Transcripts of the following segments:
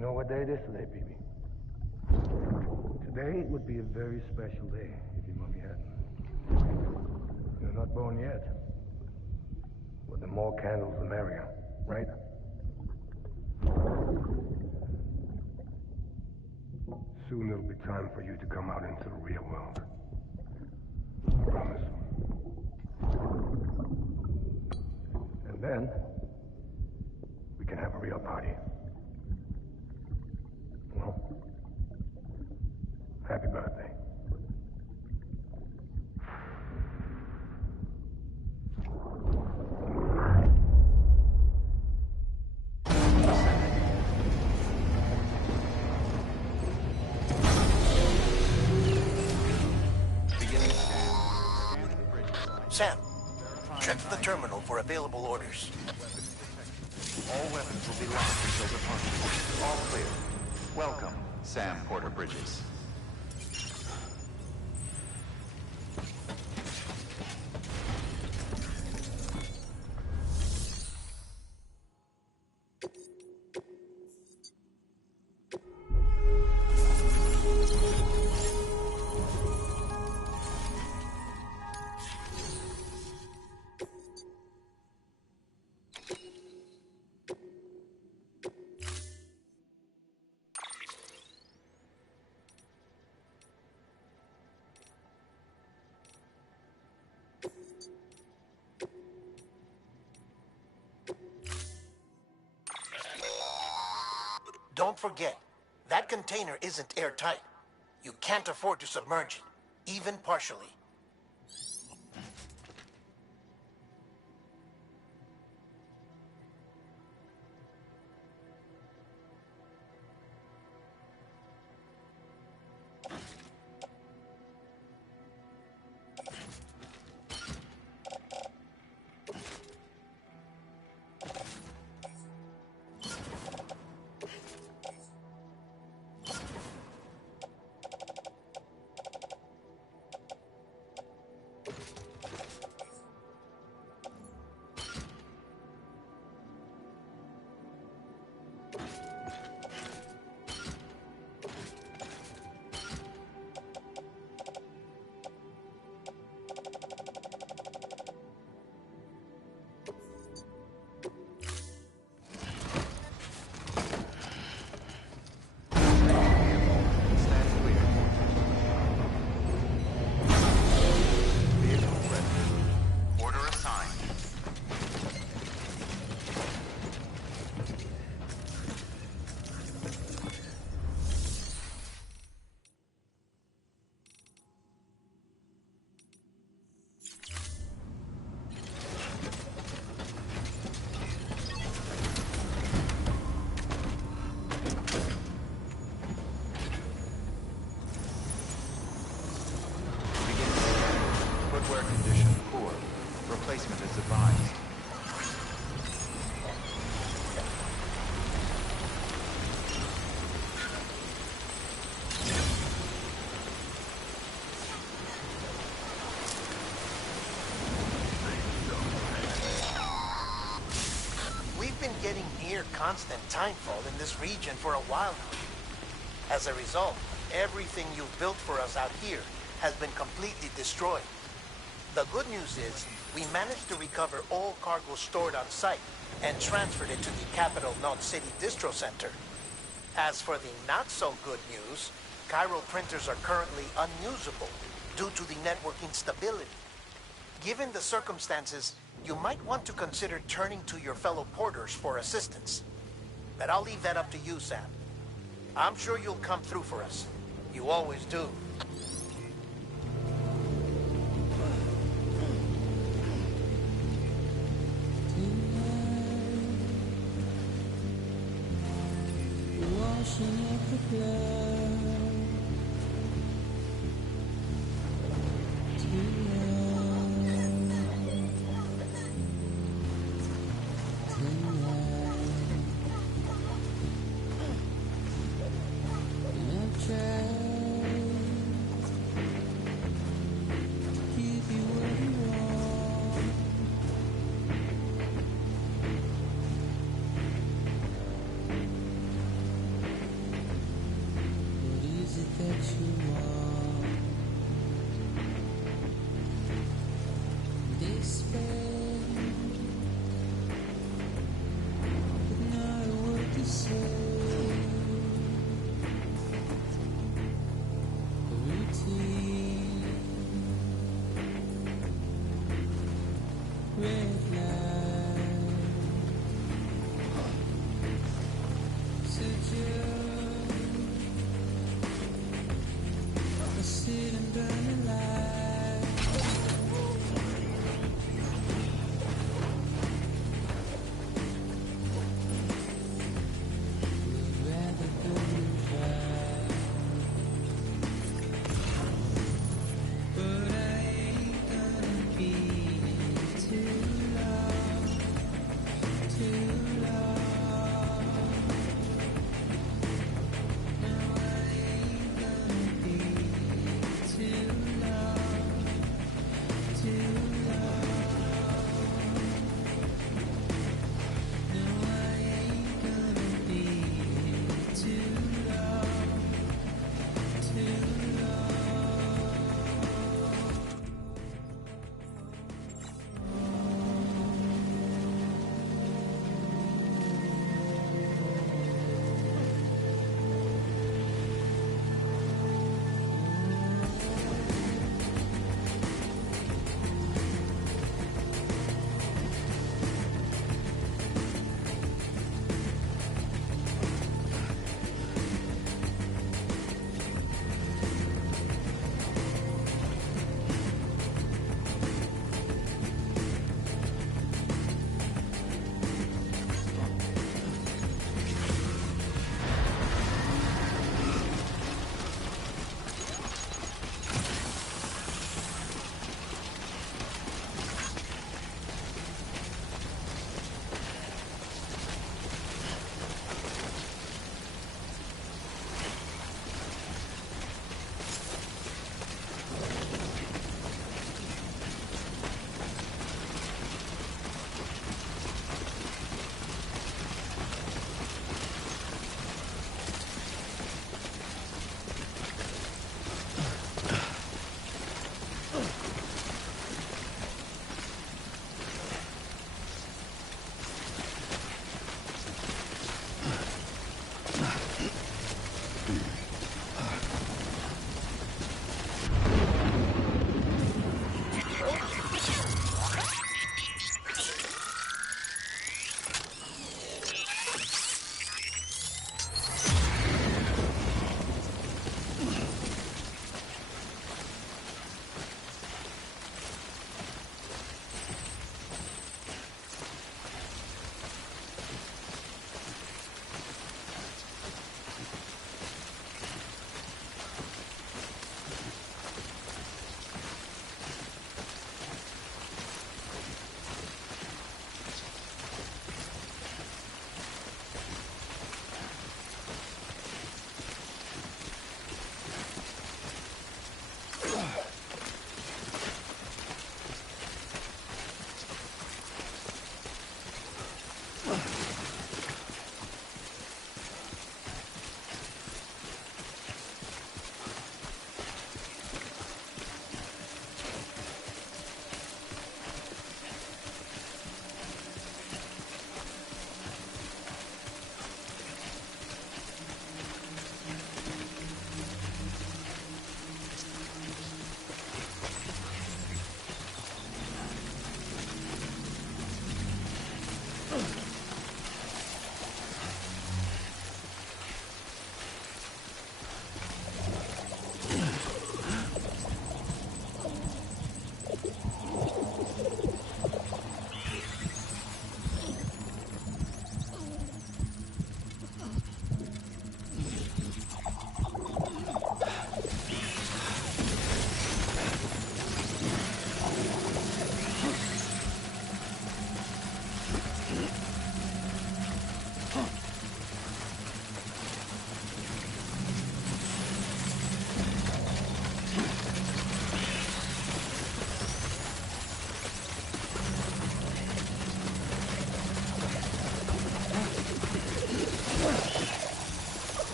know what day it is today, baby? Today would be a very special day if your mommy hadn't. You're not born yet. But the more candles, the merrier, right? Soon it'll be time for you to come out into the real world. I promise. And then, we can have a real party. Well, happy birthday. Sam, check the terminal for available orders. All weapons will be locked until departure. All clear. Welcome, Sam Porter Bridges. Don't forget, that container isn't airtight. You can't afford to submerge it, even partially. Condition poor. Replacement is advised. We've been getting near constant timefall in this region for a while now. As a result, everything you've built for us out here has been completely destroyed. The good news is, we managed to recover all cargo stored on site and transferred it to the Capital Knot City Distro Center. As for the not-so-good news, chiral printers are currently unusable due to the network instability. Given the circumstances, you might want to consider turning to your fellow porters for assistance. But I'll leave that up to you, Sam. I'm sure you'll come through for us. You always do. Washing up the blood.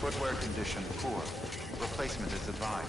Footwear condition poor. Replacement is advised.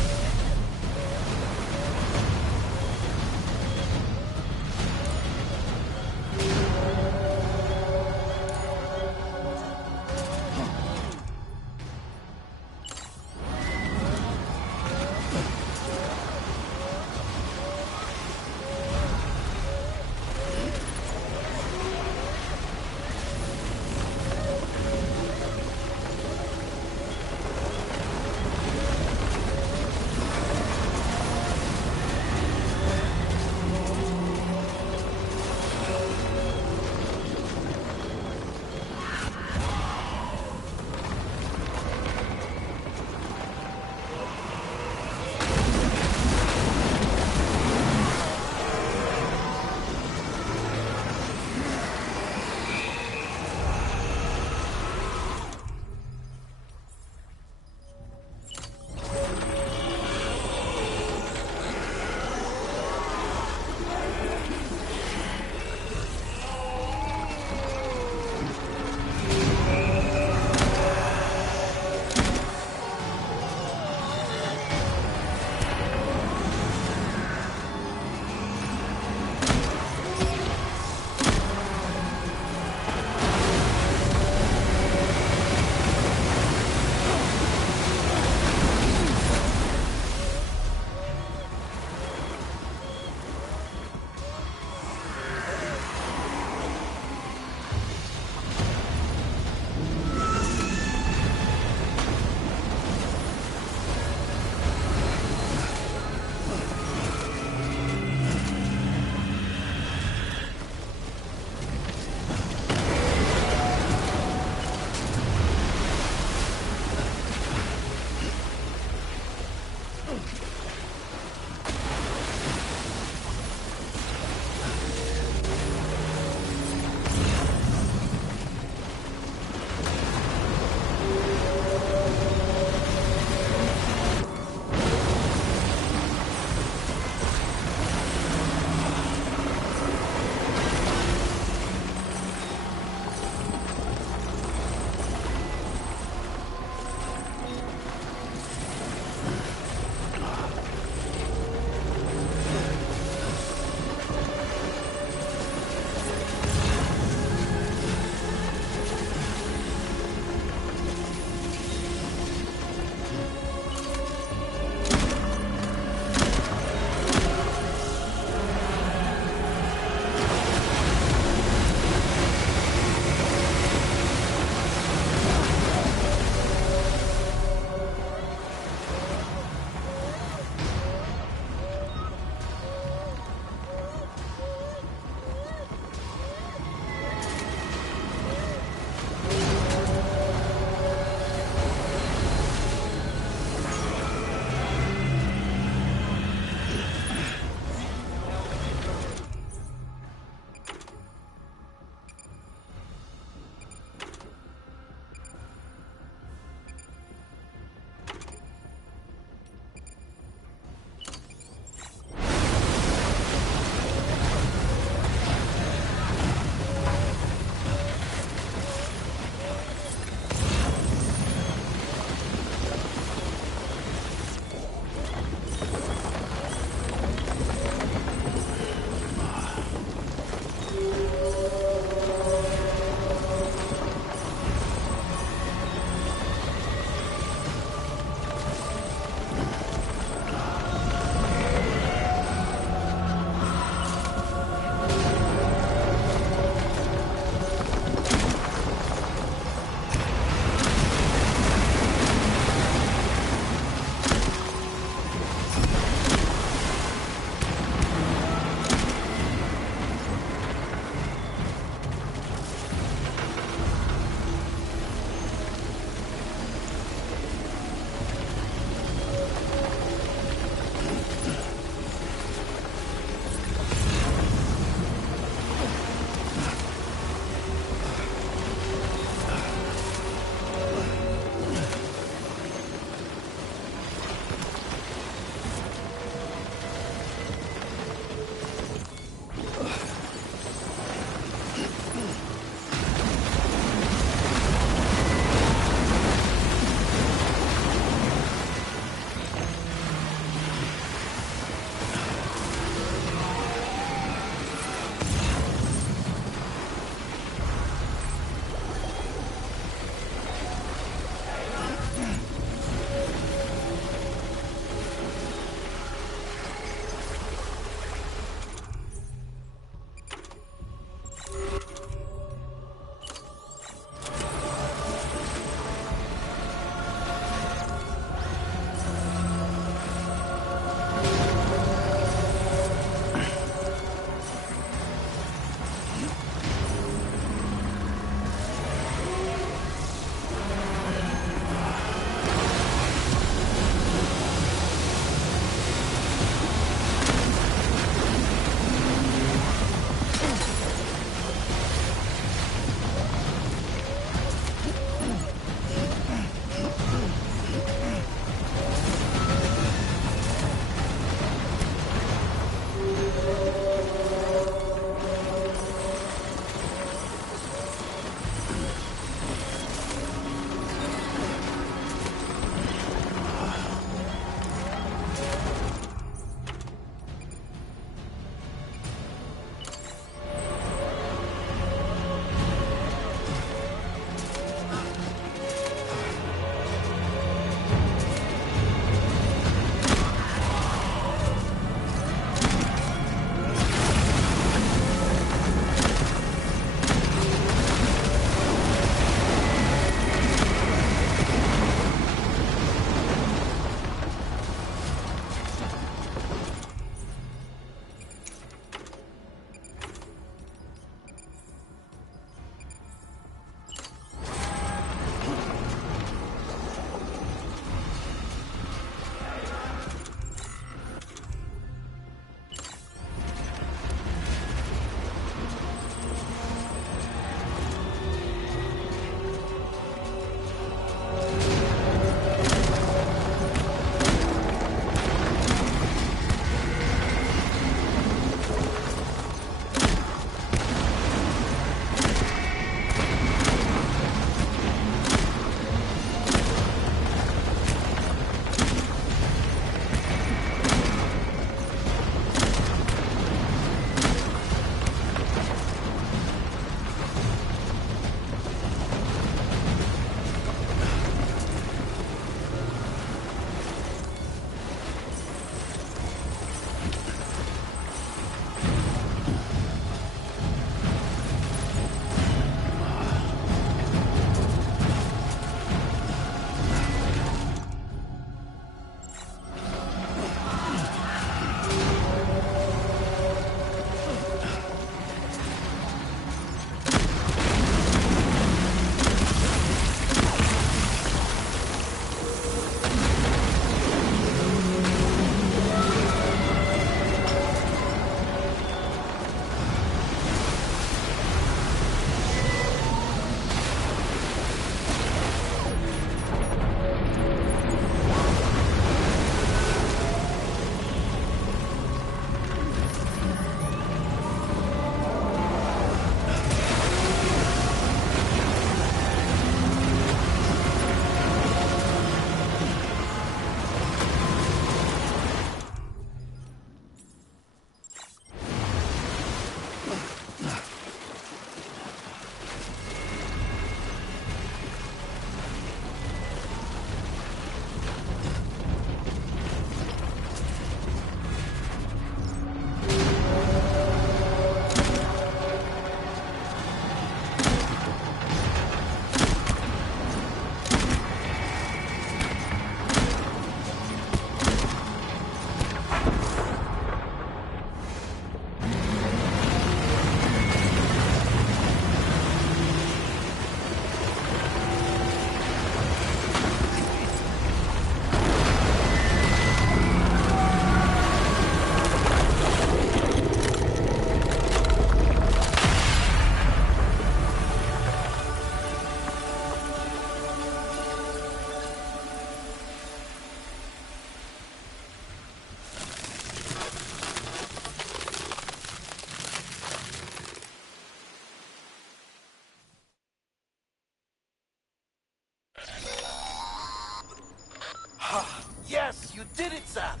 You did it, Sam!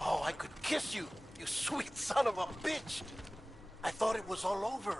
Oh, I could kiss you, you sweet son of a bitch! I thought it was all over.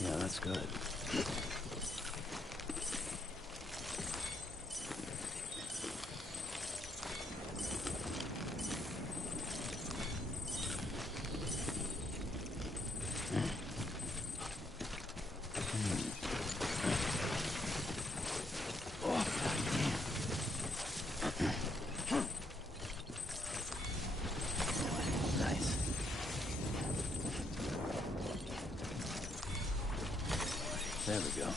Yeah, that's good. There we go.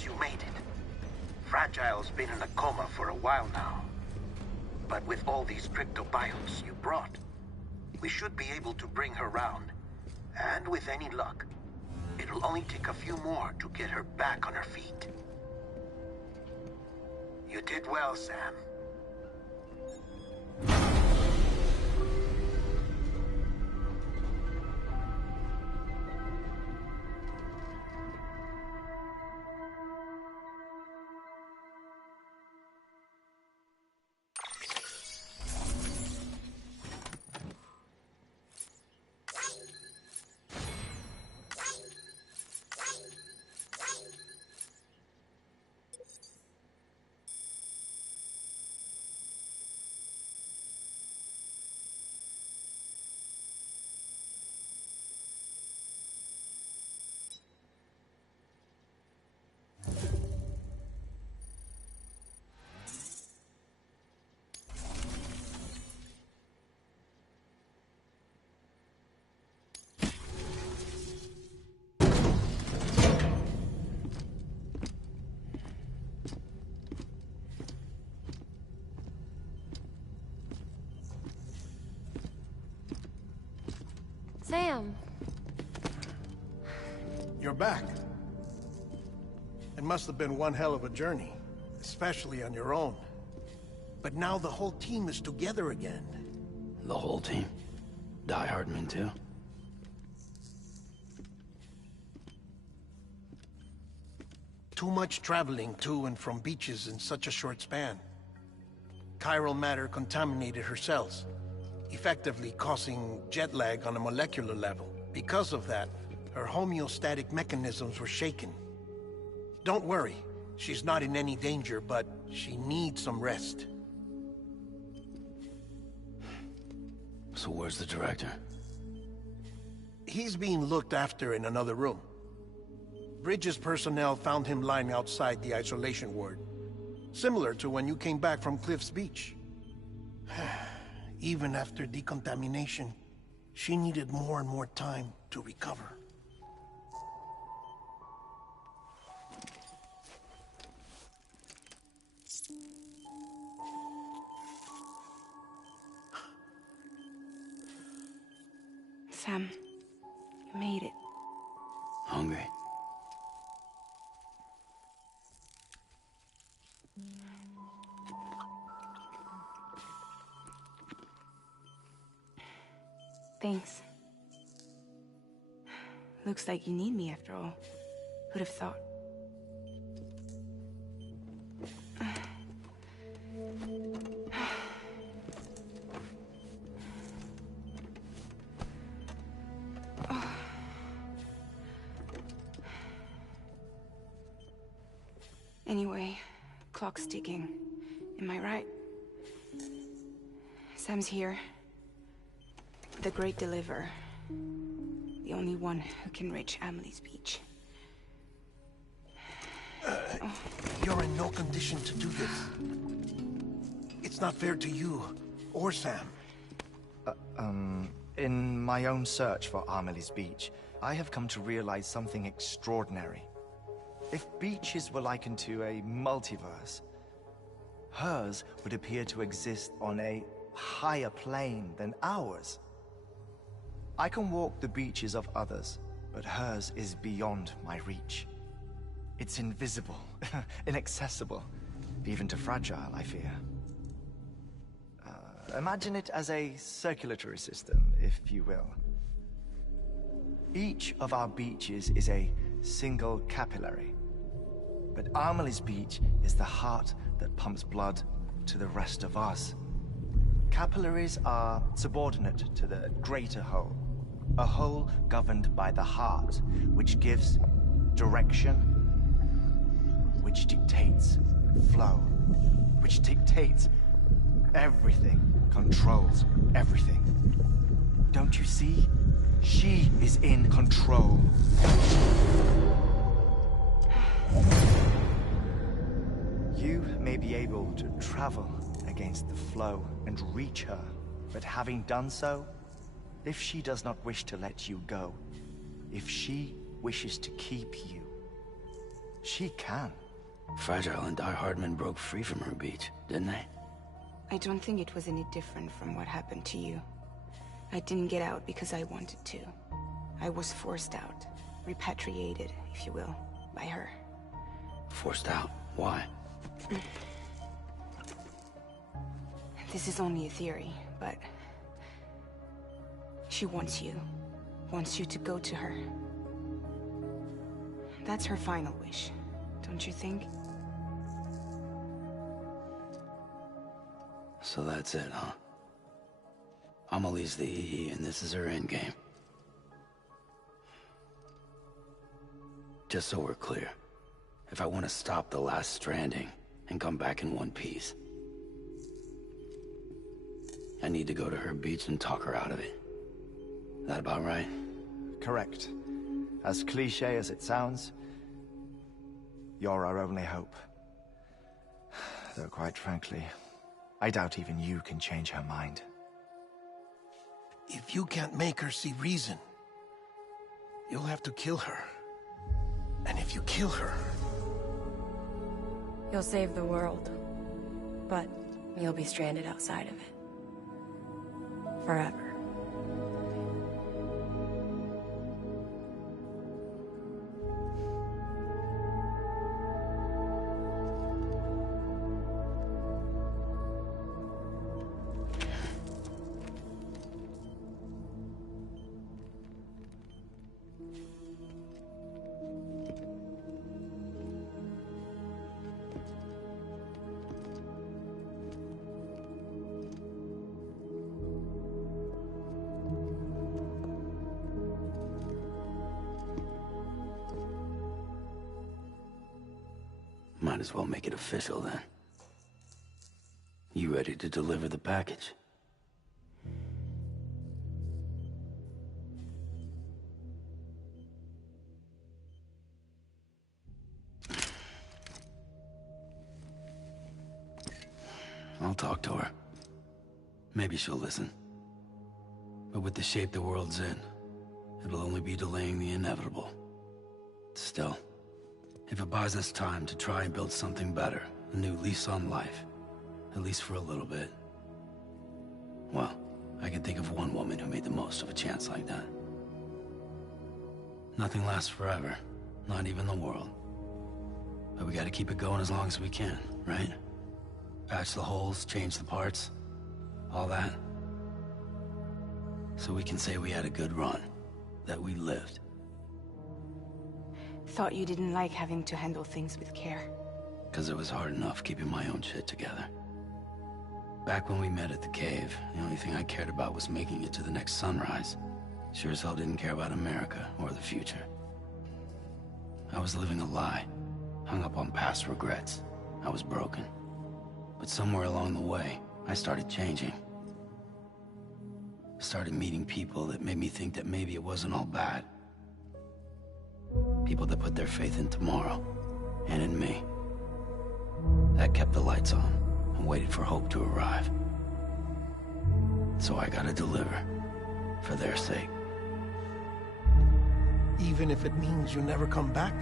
means you made it. Fragile's been in a coma for a while now. But with all these cryptobiotes you brought, we should be able to bring her round. And with any luck, it'll only take a few more to get her back on her feet. You did well, Sam. Sam. You're back. It must have been one hell of a journey, especially on your own. But now the whole team is together again. The whole team? Die Hardman too? Too much traveling to and from beaches in such a short span. Chiral matter contaminated her cells, effectively causing jet lag on a molecular level. Because of that, her homeostatic mechanisms were shaken. Don't worry, she's not in any danger, but she needs some rest. So where's the director? He's being looked after in another room. Bridges personnel found him lying outside the isolation ward, similar to when you came back from Cliff's Beach. Even after decontamination, she needed more and more time to recover. Sam, you made it. Hungry? Thanks. Looks like you need me after all. Who'd have thought? Anyway, clock's ticking. Am I right? Sam's here. The Great Deliverer. The only one who can reach Amelie's Beach. You're in no condition to do this. It's not fair to you, or Sam. In my own search for Amelie's Beach, I have come to realize something extraordinary. If beaches were likened to a multiverse, hers would appear to exist on a higher plane than ours. I can walk the beaches of others, but hers is beyond my reach. It's invisible, inaccessible, even to Fragile, I fear. Imagine it as a circulatory system, if you will. Each of our beaches is a single capillary, but Amelie's Beach is the heart that pumps blood to the rest of us. Capillaries are subordinate to the greater whole, a whole governed by the heart, which gives direction, which dictates flow, which dictates everything, controls everything. Don't you see? She is in control. You may be able to travel against the flow and reach her, but having done so, if she does not wish to let you go, if she wishes to keep you, She can. Fragile and Die Hardman broke free from her beach, didn't they? I don't think it was any different from what happened to you. I didn't get out because I wanted to. I was forced out. Repatriated, if you will, by her. Forced out? Why? This is only a theory, but... she wants you. Wants you to go to her. That's her final wish, don't you think? So that's it, huh? Amelie's the EE, and this is her endgame. Just so we're clear, if I want to stop the last stranding and come back in one piece, I need to go to her beach and talk her out of it. That about right? Correct. As cliche as it sounds, you're our only hope. Though quite frankly, I doubt even you can change her mind. If you can't make her see reason, you'll have to kill her. And if you kill her... You'll save the world, but you'll be stranded outside of it. Forever. Might as well make it official then. You ready to deliver the package? I'll talk to her. Maybe she'll listen. But with the shape the world's in, it'll only be delaying the inevitable. Still, if it buys us time to try and build something better, a new lease on life, at least for a little bit, well, I can think of one woman who made the most of a chance like that. Nothing lasts forever, not even the world. But we gotta keep it going as long as we can, right? Patch the holes, change the parts, all that. So we can say we had a good run, that we lived. Thought you didn't like having to handle things with care. 'Cause it was hard enough keeping my own shit together. Back when we met at the cave, the only thing I cared about was making it to the next sunrise. Sure as hell didn't care about America or the future. I was living a lie, hung up on past regrets. I was broken. But somewhere along the way, I started changing. Started meeting people that made me think that maybe it wasn't all bad. People that put their faith in tomorrow, and in me. That kept the lights on, and waited for hope to arrive. So I gotta deliver, for their sake. Even if it means you never come back?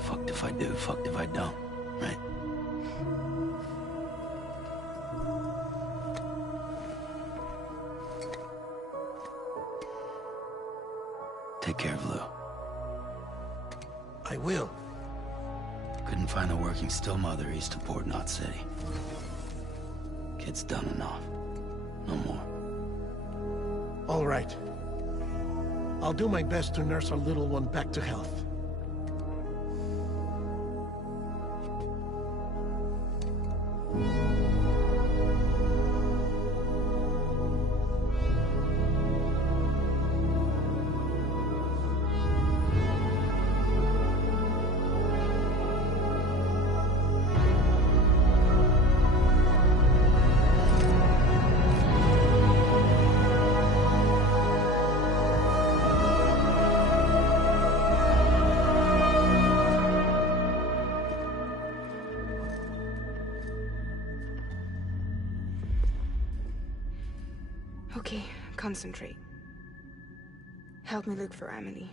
Fucked if I do, fucked if I don't, right? Take care of Lou. I will. Couldn't find a working still mother east of Port Knot City. Kid's done enough. No more. All right. I'll do my best to nurse our little one back to health. Okay, concentrate. Help me look for Emily.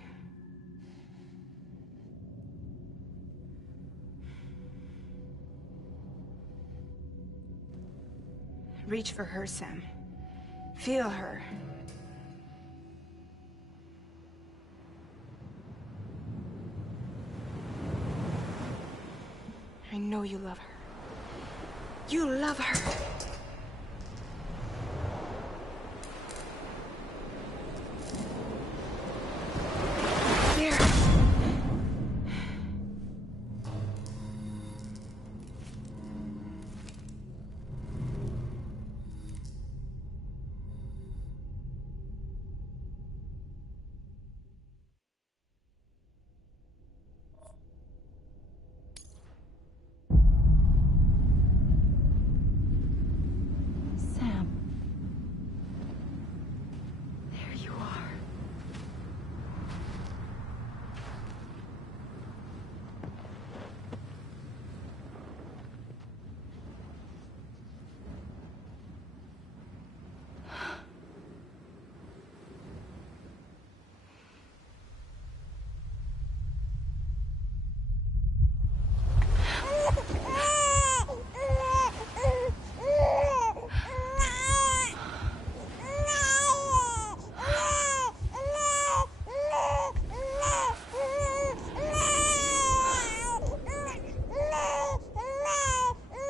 Reach for her, Sam. Feel her. I know you love her. You love her. There. Sam. There you are.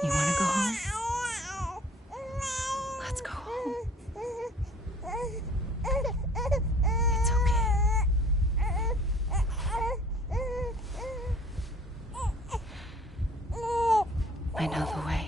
You want to go home? Let's go home. It's okay. I know the way.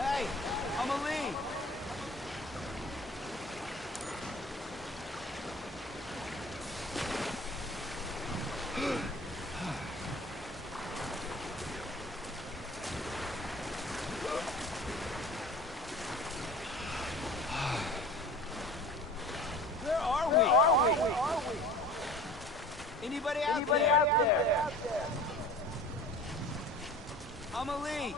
Hey, Amelie! Where are we? Anybody out there? Amelie!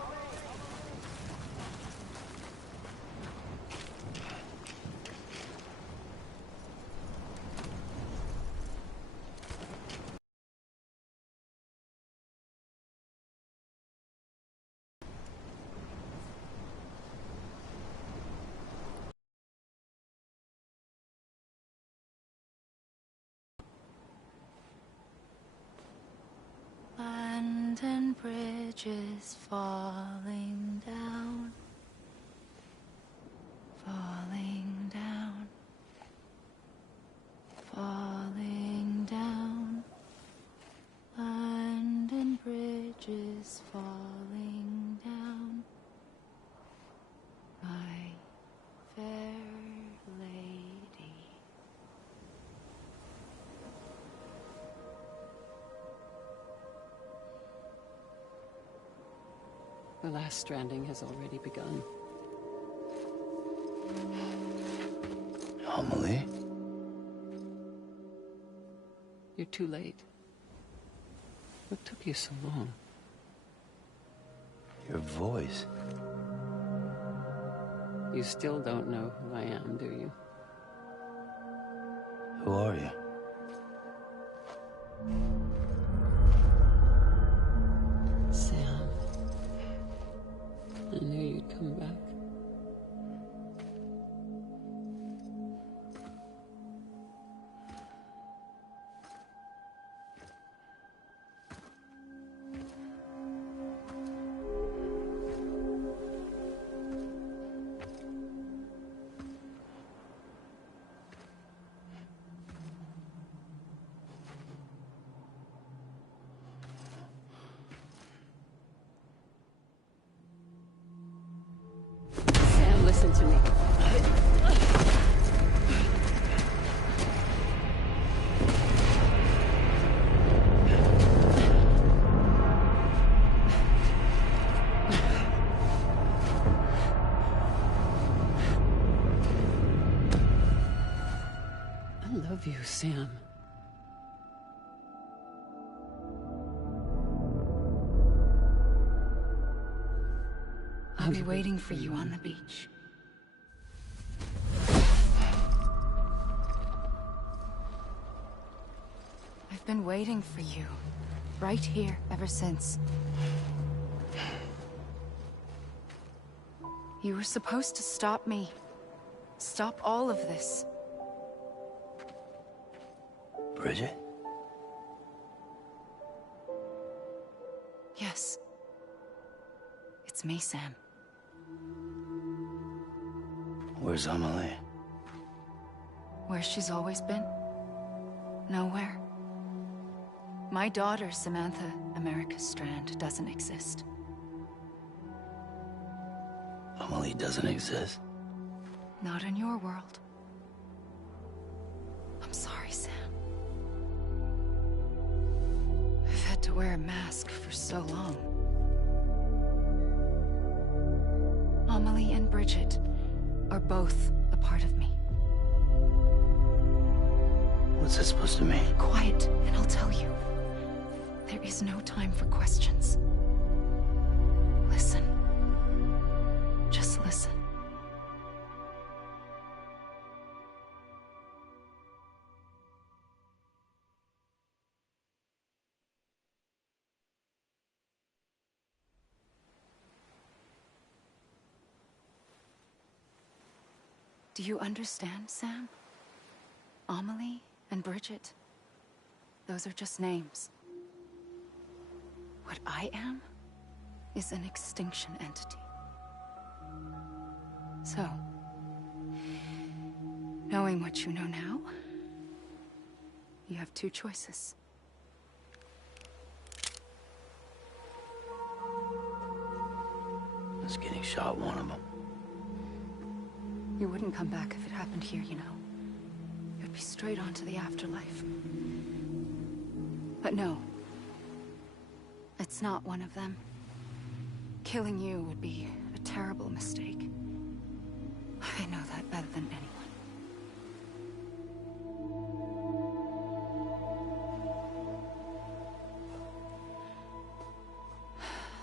Land and bridges falling down, falling down, falling down. Land and bridges falling down, my fair lady. The last stranding has already begun. Amelie? You're too late. What took you so long? Your voice. You still don't know who I am, do you? Who are you? Sam. I knew you'd come back. Sam, listen to me. I love you, Sam. I'll be waiting for you on the beach. I've been waiting for you, right here, ever since. You were supposed to stop me. Stop all of this. Bridget? Yes. It's me, Sam. Where's Amelie? Where she's always been. Nowhere. My daughter, Samantha America Strand, doesn't exist. Amelie doesn't exist? Not in your world. I'm sorry, Sam. I've had to wear a mask for so long. Amelie and Bridget are both a part of me. What's that supposed to mean? Quiet, and I'll tell you. There is no time for questions. Listen. Just listen. Do you understand, Sam? Amelie and Bridget, those are just names. What I am is an extinction entity. So, knowing what you know now, you have two choices. Is getting shot one of them? You wouldn't come back if it happened here, you know. You'd be straight on to the afterlife. But no. It's not one of them. Killing you would be a terrible mistake. I know that better than anyone.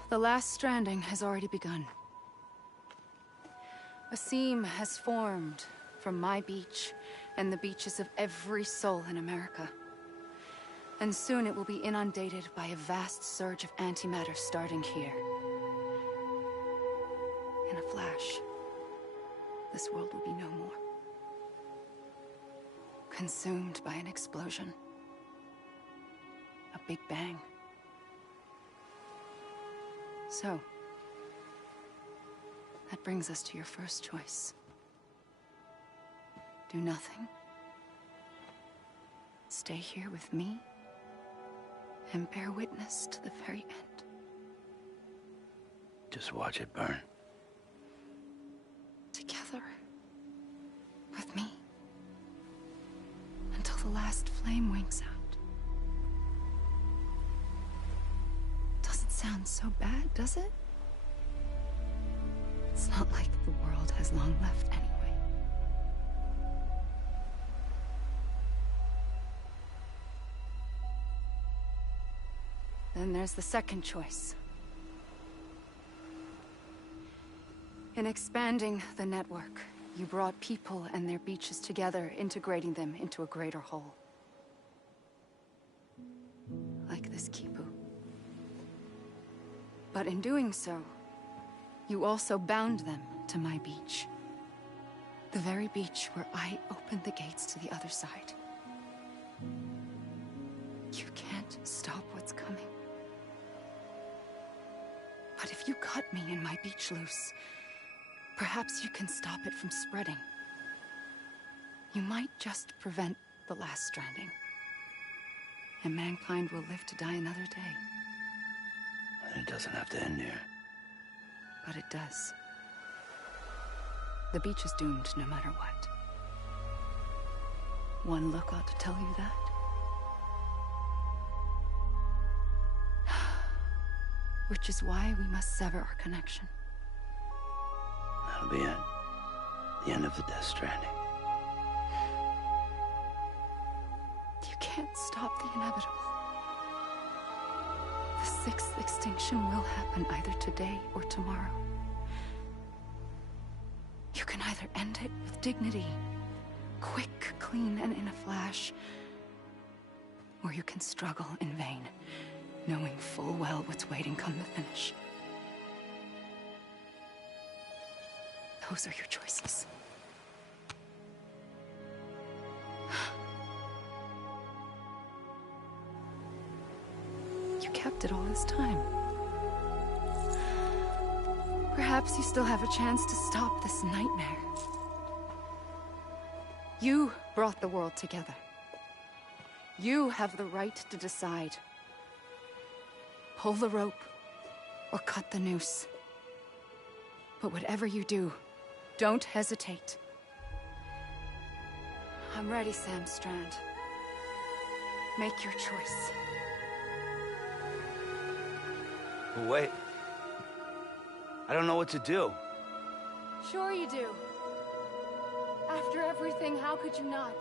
The last stranding has already begun. A seam has formed from my beach and the beaches of every soul in America. And soon it will be inundated by a vast surge of antimatter starting here. In a flash, this world will be no more. Consumed by an explosion. A big bang. So, that brings us to your first choice. Do nothing. Stay here with me and bear witness to the very end. Just watch it burn. Together. With me. Until the last flame winks out. Doesn't sound so bad, does it? It's not like the world has long left anyway. Then there's the second choice. In expanding the network, you brought people and their beaches together, integrating them into a greater whole. Like this Kipu. But in doing so, you also bound them to my beach. The very beach where I opened the gates to the other side. You can't stop what's coming. But if you cut me and my beach loose, perhaps you can stop it from spreading. You might just prevent the last stranding. And mankind will live to die another day. And it doesn't have to end here. But it does. The beach is doomed no matter what. One look ought to tell you that. Which is why we must sever our connection. That'll be it. The end of the Death Stranding. You can't stop the inevitable. The sixth extinction will happen either today or tomorrow. You can either end it with dignity, quick, clean, and in a flash, or you can struggle in vain, knowing full well what's waiting come the finish. Those are your choices. You kept it all this time. Perhaps you still have a chance to stop this nightmare. You brought the world together. You have the right to decide. Pull the rope, or cut the noose. But whatever you do, don't hesitate. I'm ready, Sam Strand. Make your choice. But wait. I don't know what to do. Sure you do. After everything, how could you not?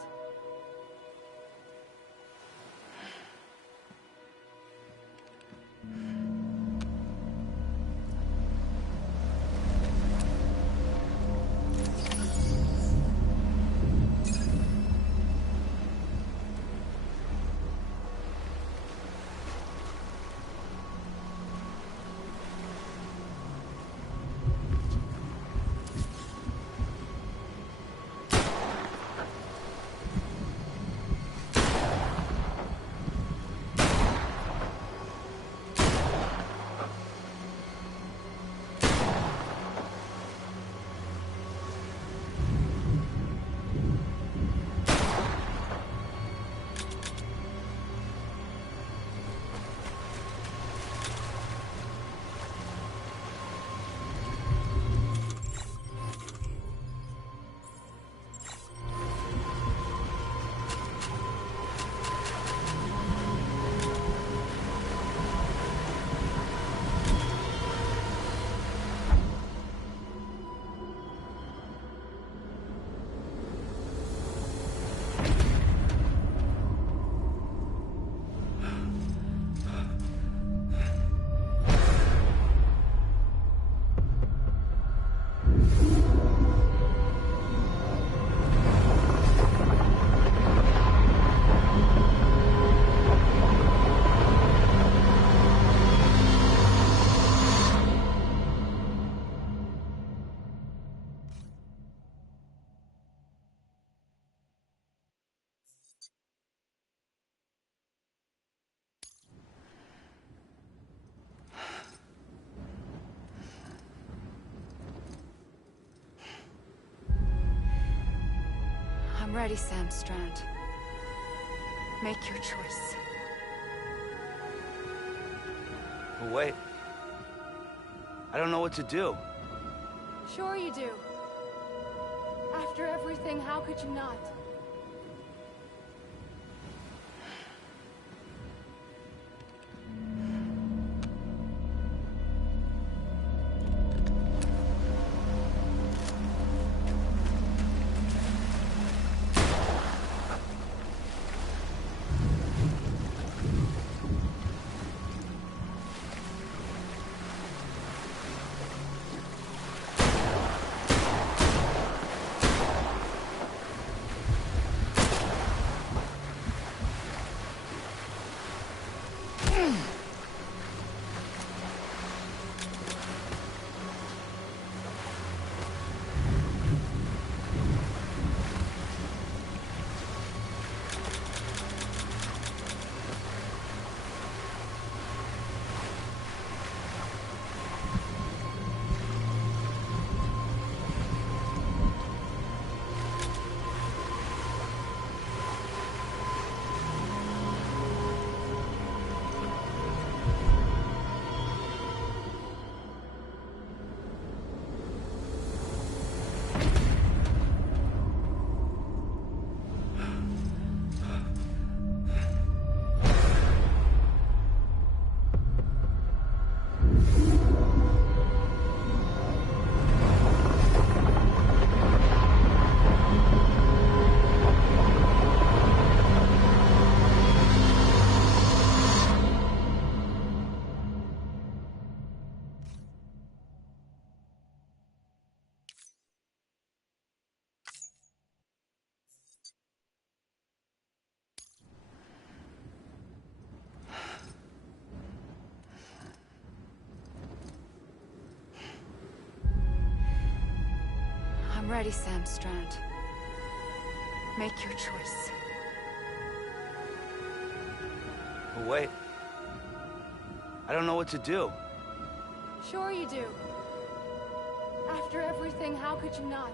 I'm ready, Sam Strand. Make your choice. But wait. I don't know what to do. Sure you do. After everything, how could you not? I'm ready, Sam Strand. Make your choice. But wait. I don't know what to do. Sure you do. After everything, how could you not?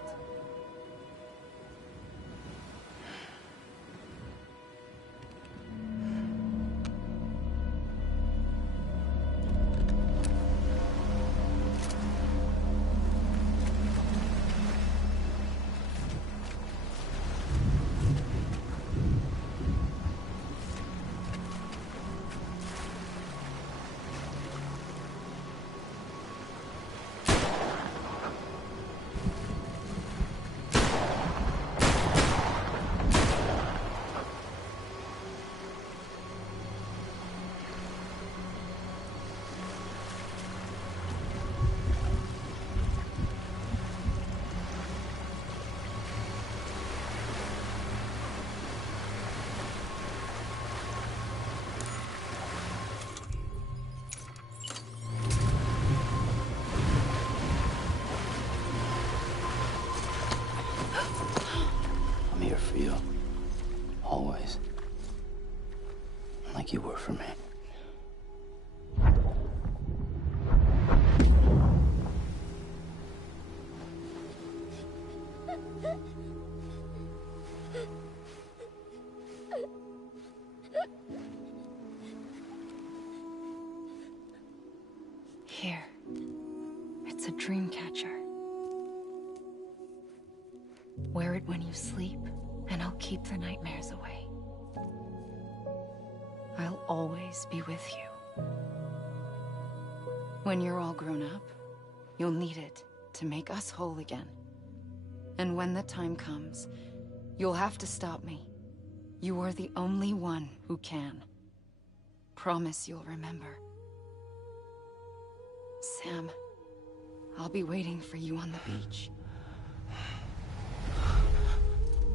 I'm here for you. Always. Like you were for me. Here. It's a dream catcher. Wear it when you sleep, and I'll keep the nightmares away. I'll always be with you. When you're all grown up, you'll need it to make us whole again. And when the time comes, you'll have to stop me. You are the only one who can. Promise you'll remember. Sam, I'll be waiting for you on the beach.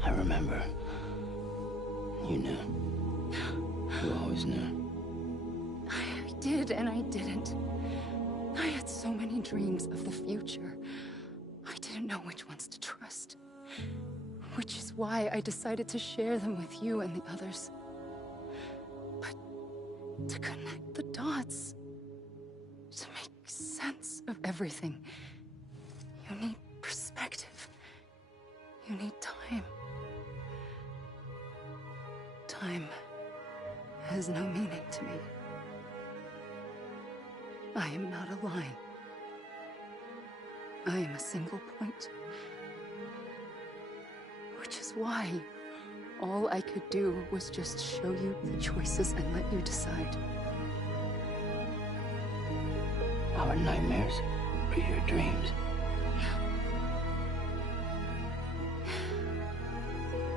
I remember. You knew. You always knew. I did and I didn't. I had so many dreams of the future. I didn't know which ones to trust. Which is why I decided to share them with you and the others. But to connect the dots, to make sense of everything, you need perspective. You need time. Time has no meaning to me. I am not a line. I am a single point. Which is why all I could do was just show you the choices and let you decide. Our nightmares or your dreams?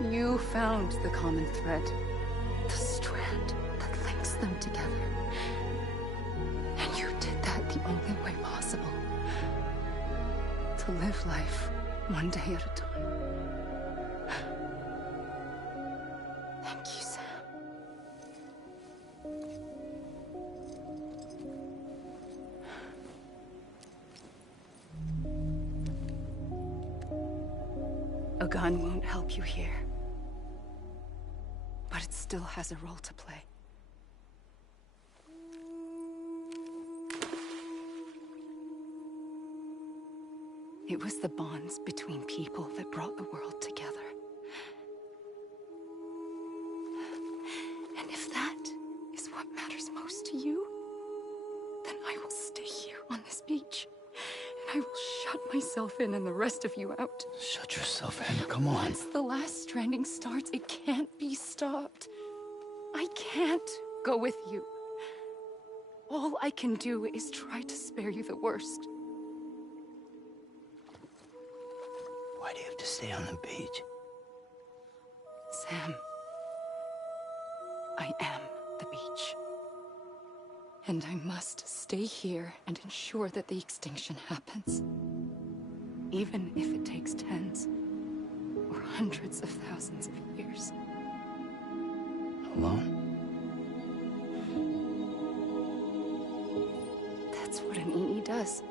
You found the common thread, the strand that links them together. And you did that the only way possible. To live life one day at a time. Thank you, Sam. A gun won't help you here. But it still has a role to play. It was the bonds between people that brought the world together. And if that is what matters most to you, then I will stay here on this beach. And I will shut myself in and the rest of you out. Shut yourself in, come on. Once the last stranding starts, it can't be stopped. I can't go with you. All I can do is try to spare you the worst. Why do you have to stay on the beach? Sam, I am the beach. And I must stay here and ensure that the extinction happens. Even if it takes tens or hundreds of thousands of years. Alone? That's what an EE does.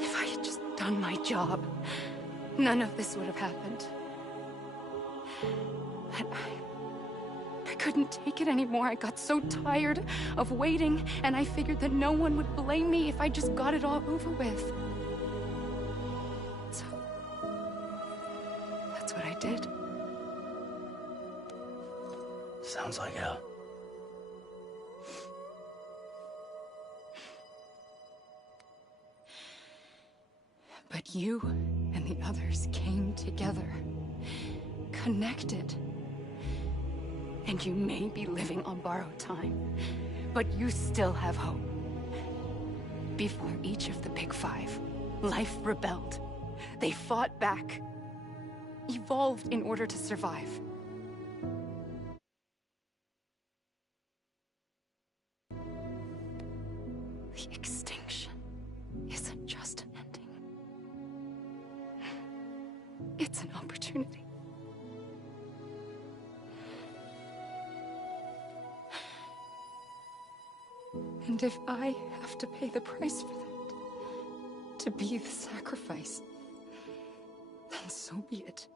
If I had just done my job, none of this would have happened. But I couldn't take it anymore. I got so tired of waiting, and I figured that no one would blame me if I just got it all over with. So, that's what I did. Sounds like hell. But you and the others came together, connected. And you may be living on borrowed time, but you still have hope. Before each of the Big Five, life rebelled. They fought back, evolved in order to survive. The extinction isn't just an ending. It's an opportunity. And if I have to pay the price for that, to be the sacrifice, then so be it.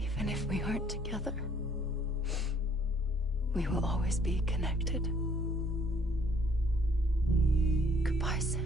Even if we aren't together, we will always be connected. Goodbye, Sam.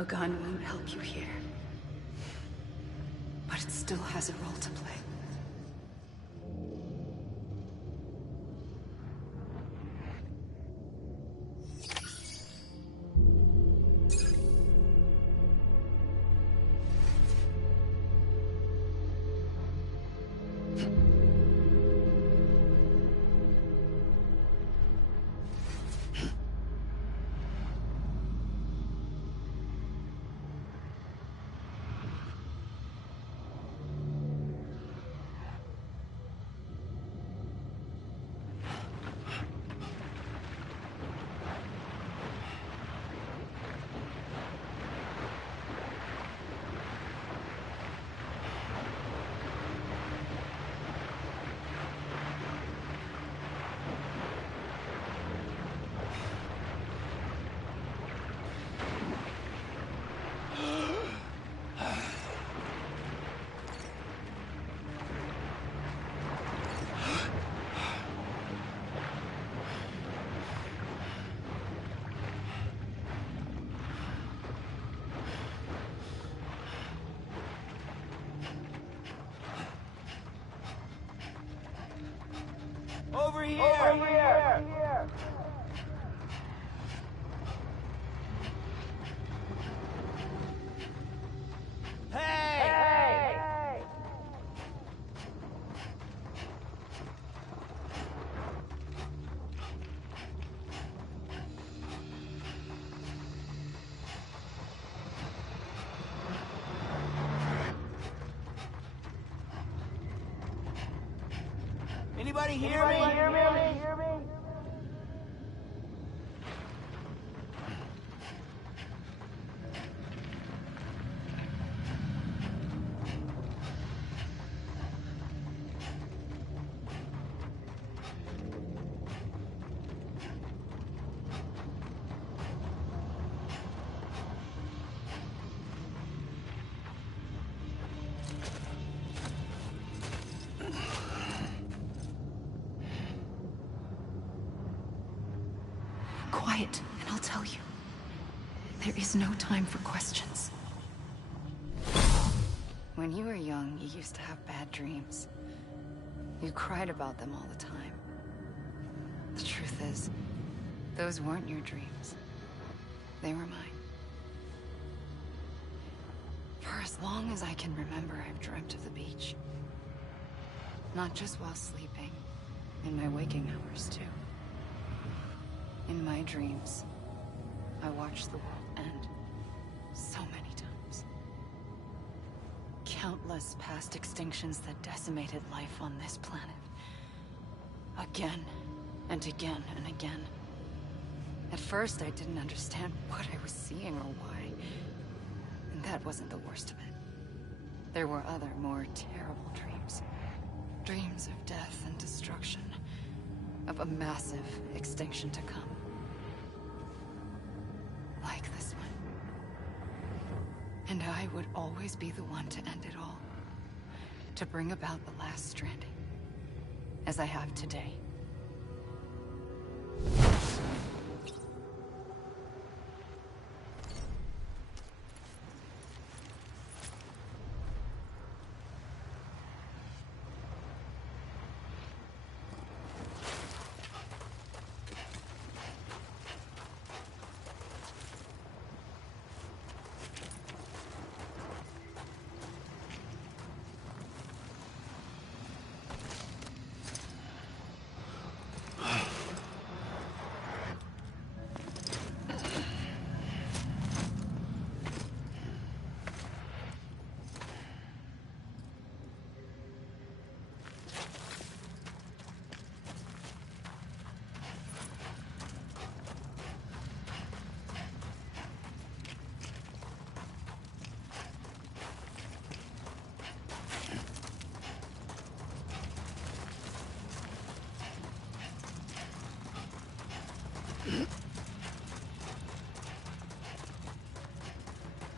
A gun won't help you here. But it still has a role to play. Over here! Over here! Hey! Anybody hear me? Quiet, and I'll tell you. There is no time for questions. When you were young, you used to have bad dreams. You cried about them all the time. The truth is, those weren't your dreams. They were mine. For as long as I can remember, I've dreamt of the beach. Not just while sleeping, in my waking hours, too. In my dreams, I watched the world end so many times. Countless past extinctions that decimated life on this planet. Again, and again, and again. At first, I didn't understand what I was seeing or why. And that wasn't the worst of it. There were other, more terrible dreams. Dreams of death and destruction. Of a massive extinction to come. Like this one. And I would always be the one to end it all. To bring about the last stranding. As I have today.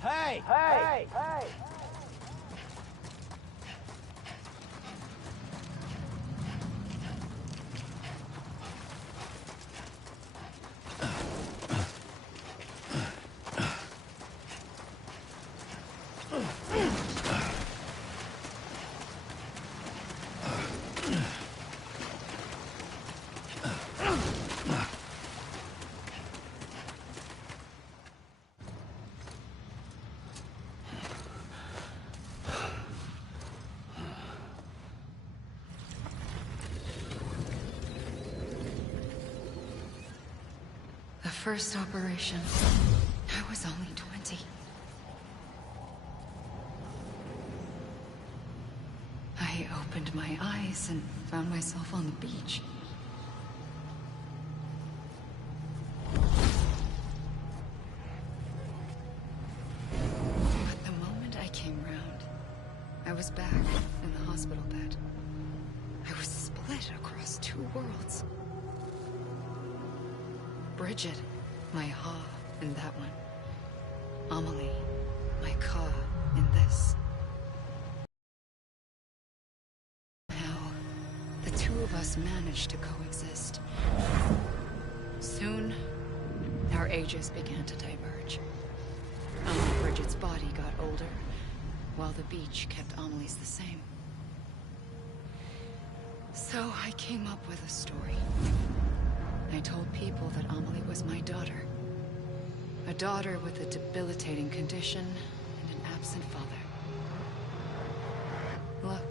Hey! Hey! Hey! The first operation, I was only 20. I opened my eyes and found myself on the beach. But the moment I came round, I was back in the hospital bed. I was split across two worlds. Bridget, my Ha in that one. Amelie, my Ka in this. How the two of us managed to coexist. Soon, our ages began to diverge. Bridget's body got older, while the beach kept Amelie's the same. So I came up with a story. I told people that Amelie was my daughter. A daughter with a debilitating condition and an absent father. Look.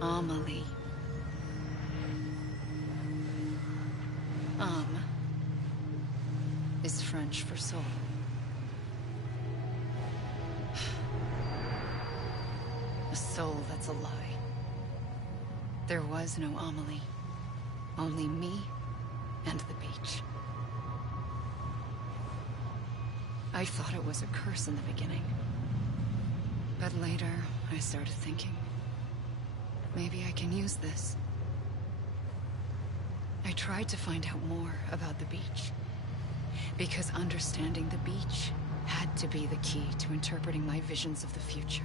Amelie. Is French for soul. A soul that's a lie. There was no Amelie. Only me and the beach. I thought it was a curse in the beginning. But later, I started thinking, maybe I can use this. I tried to find out more about the beach. Because understanding the beach had to be the key to interpreting my visions of the future.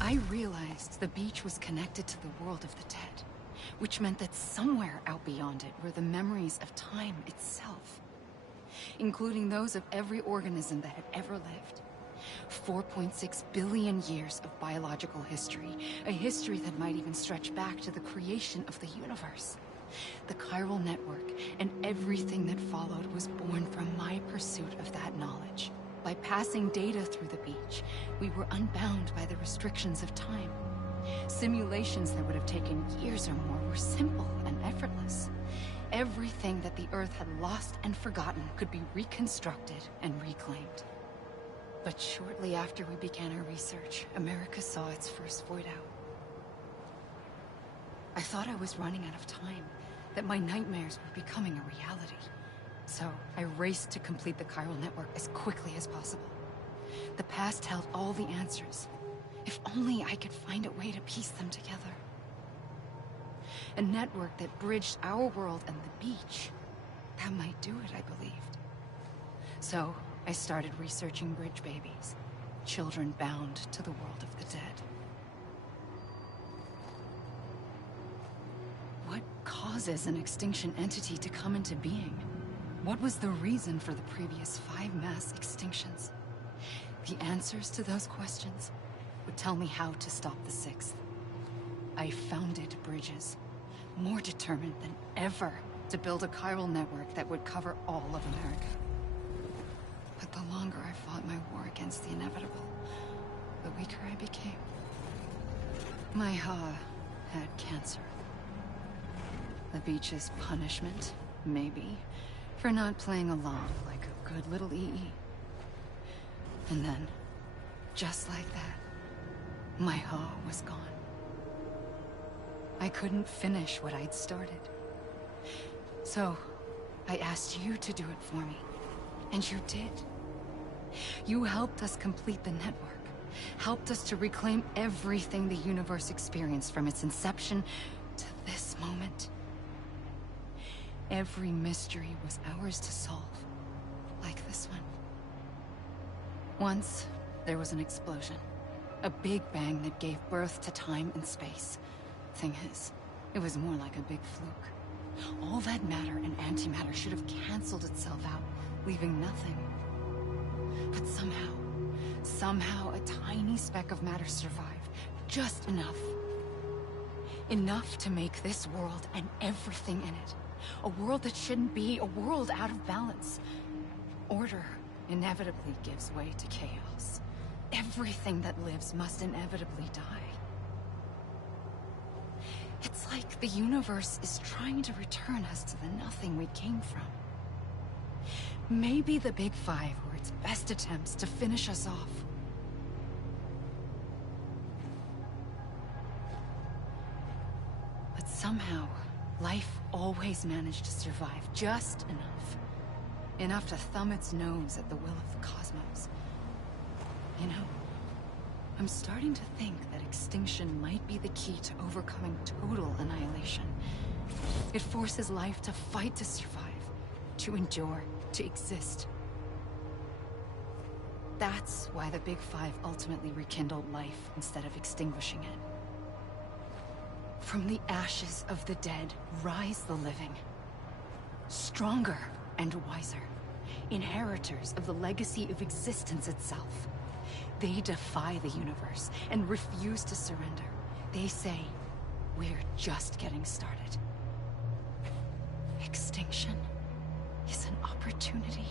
I realized the beach was connected to the world of the dead, which meant that somewhere out beyond it were the memories of time itself, including those of every organism that had ever lived. 4.6 billion years of biological history, a history that might even stretch back to the creation of the universe. The chiral network and everything that followed was born from my pursuit of that knowledge. By passing data through the beach, we were unbound by the restrictions of time. Simulations that would have taken years or more were simple and effortless. Everything that the Earth had lost and forgotten could be reconstructed and reclaimed. But shortly after we began our research, America saw its first void out. I thought I was running out of time, that my nightmares were becoming a reality. So I raced to complete the chiral network as quickly as possible. The past held all the answers. If only I could find a way to piece them together. A network that bridged our world and the beach. That might do it, I believed. So I started researching bridge babies, children bound to the world of the dead. What causes an extinction entity to come into being? What was the reason for the previous 5 mass extinctions? The answers to those questions would tell me how to stop the 6th. I founded bridges, more determined than ever to build a chiral network that would cover all of America. But the longer I fought my war against the inevitable, the weaker I became. My Ha had cancer. The beach's punishment, maybe, For not playing along like a good little EE. And then, just like that, my Ha was gone. I couldn't finish what I'd started. So, I asked you to do it for me. And you did. You helped us complete the network. Helped us to reclaim everything the universe experienced from its inception to this moment. Every mystery was ours to solve. Like this one. Once, there was an explosion. A big bang that gave birth to time and space. Thing is, it was more like a big fluke. All that matter and antimatter should have canceled itself out, leaving nothing. But somehow a tiny speck of matter survived. Just enough. Enough to make this world and everything in it. A world that shouldn't be, a world out of balance. Order inevitably gives way to chaos. Everything that lives must inevitably die. It's like the universe is trying to return us to the nothing we came from. Maybe the Big Five were its best attempts to finish us off. But somehow, life always managed to survive just enough. Enough to thumb its nose at the will of the cosmos. You know, I'm starting to think that extinction might be the key to overcoming total annihilation. It forces life to fight to survive, to endure, to exist. That's why the Big Five ultimately rekindled life instead of extinguishing it. From the ashes of the dead rise the living. Stronger and wiser. Inheritors of the legacy of existence itself. They defy the universe and refuse to surrender. They say, we're just getting started. Extinction is an opportunity.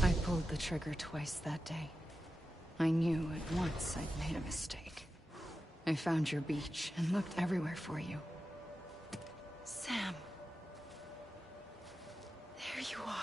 I pulled the trigger twice that day. I knew at once I'd made a mistake. I found your beach and looked everywhere for you. Sam. There you are.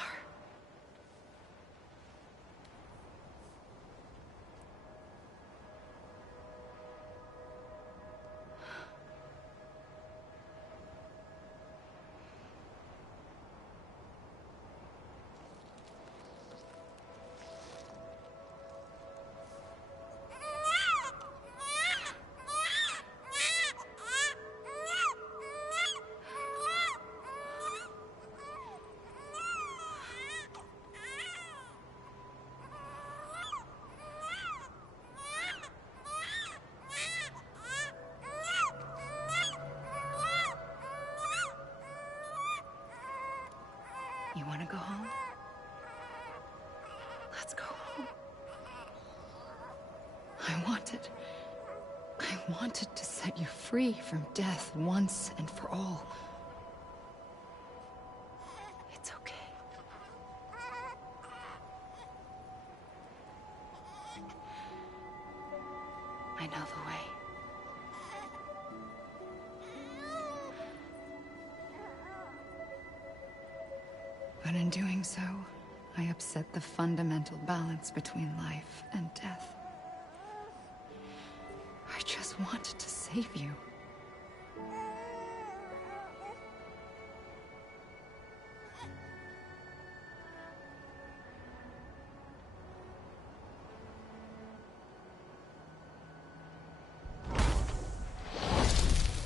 wanna go home? Let's go home. I wanted to set you free from death once and for all. It's okay. I know the way. But in doing so, I upset the fundamental balance between life and death. I just wanted to save you.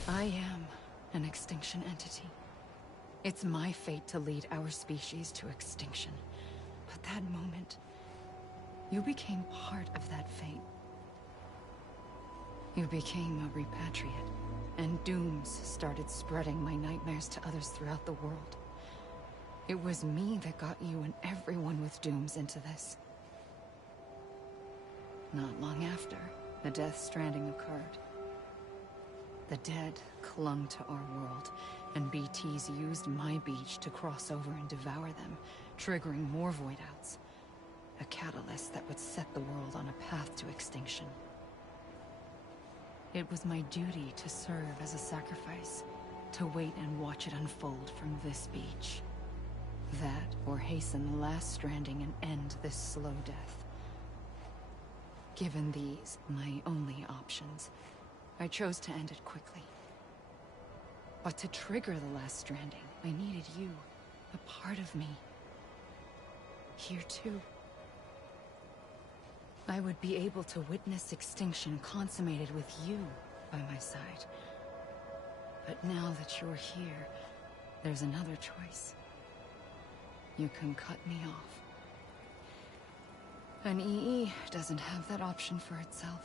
I am an extinction entity. It's my fate to lead our species to extinction. But that moment, you became part of that fate. You became a repatriate, and dooms started spreading my nightmares to others throughout the world. It was me that got you and everyone with dooms into this. Not long after, the Death Stranding occurred. The dead clung to our world, and BTs used my beach to cross over and devour them, triggering more void-outs. A catalyst that would set the world on a path to extinction. It was my duty to serve as a sacrifice, to wait and watch it unfold from this beach. That, or hasten the last stranding and end this slow death. Given these, my only options, I chose to end it quickly. But to trigger the last stranding, I needed you, a part of me. Here too. I would be able to witness extinction consummated with you by my side. But now that you're here, there's another choice. You can cut me off. An EE doesn't have that option for itself.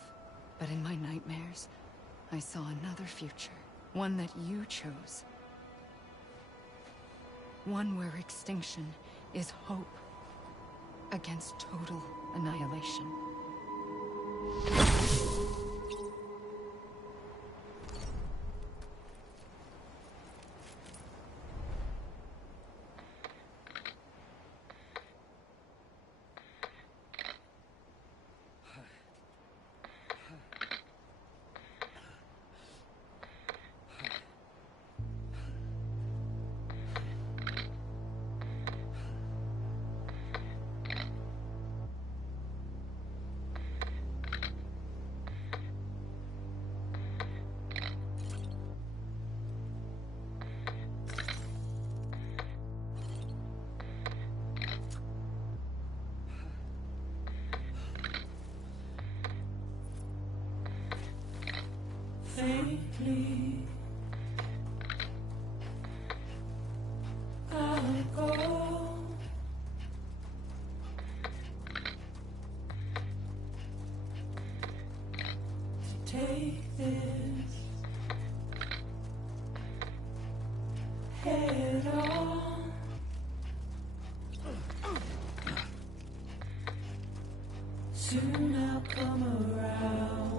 But in my nightmares, I saw another future. One that you chose. One where extinction is hope against total annihilation. Faintly, I'll go. To take this head on. Soon I'll come around.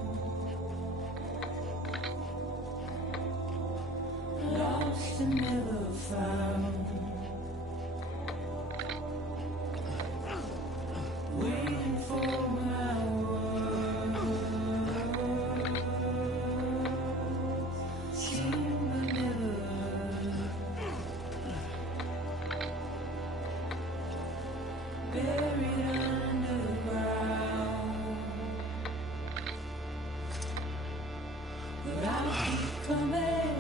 Lost and never found. Waiting for my words. Seen but never heard. Buried underground. But I'll keep coming.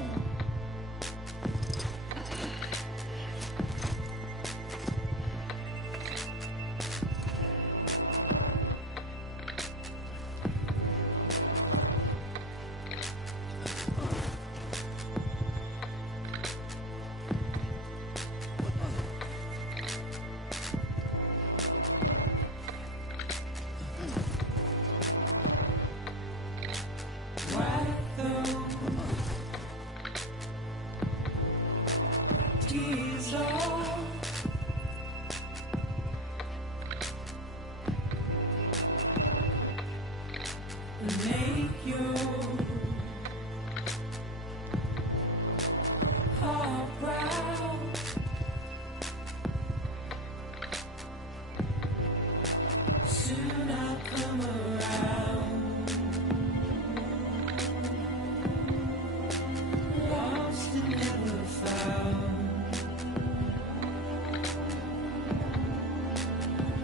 make your heart proud. Soon I'll come around. Lost and never found.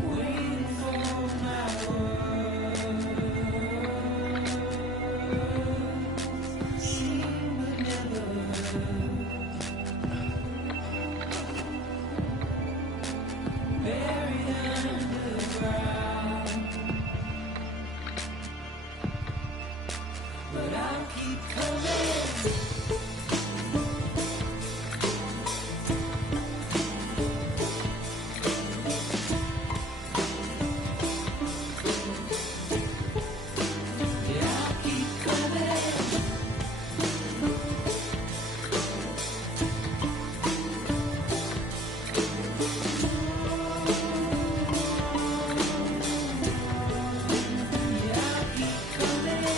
Waiting for my words. Seen but never heard. Buried underground. But I'll keep coming. Yeah, I'll keep coming. Yeah, I'll keep coming. Yeah, I'll keep coming. Yeah, I'll keep coming.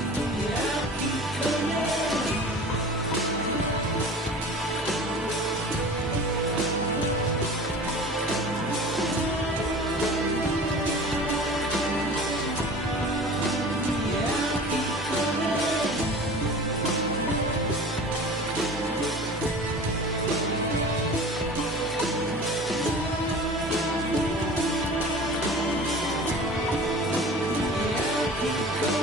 Yeah, I'll keep coming. Yeah, I'll keep coming.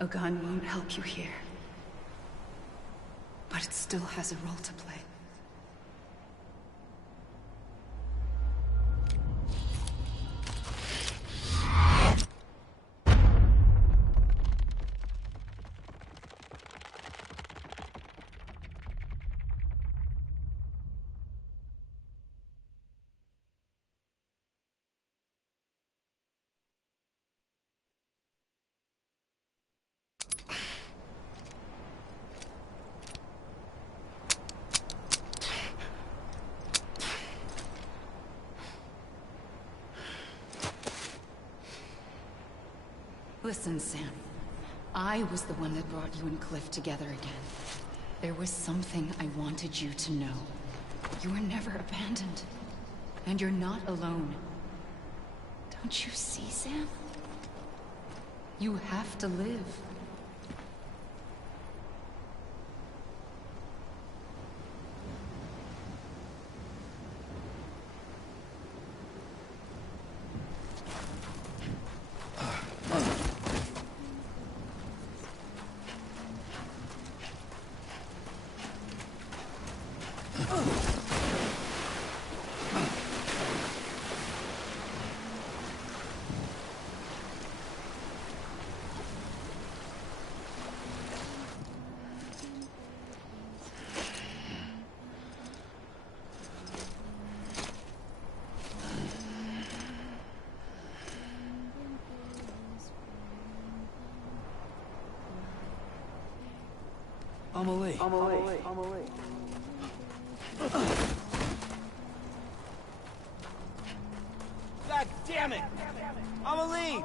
A gun won't help you here. But it still has a role to play. Listen, Sam. I was the one that brought you and Cliff together again. There was something I wanted you to know. You were never abandoned. And you're not alone. Don't you see, Sam? You have to live. Amelie. God damn it! Amelie!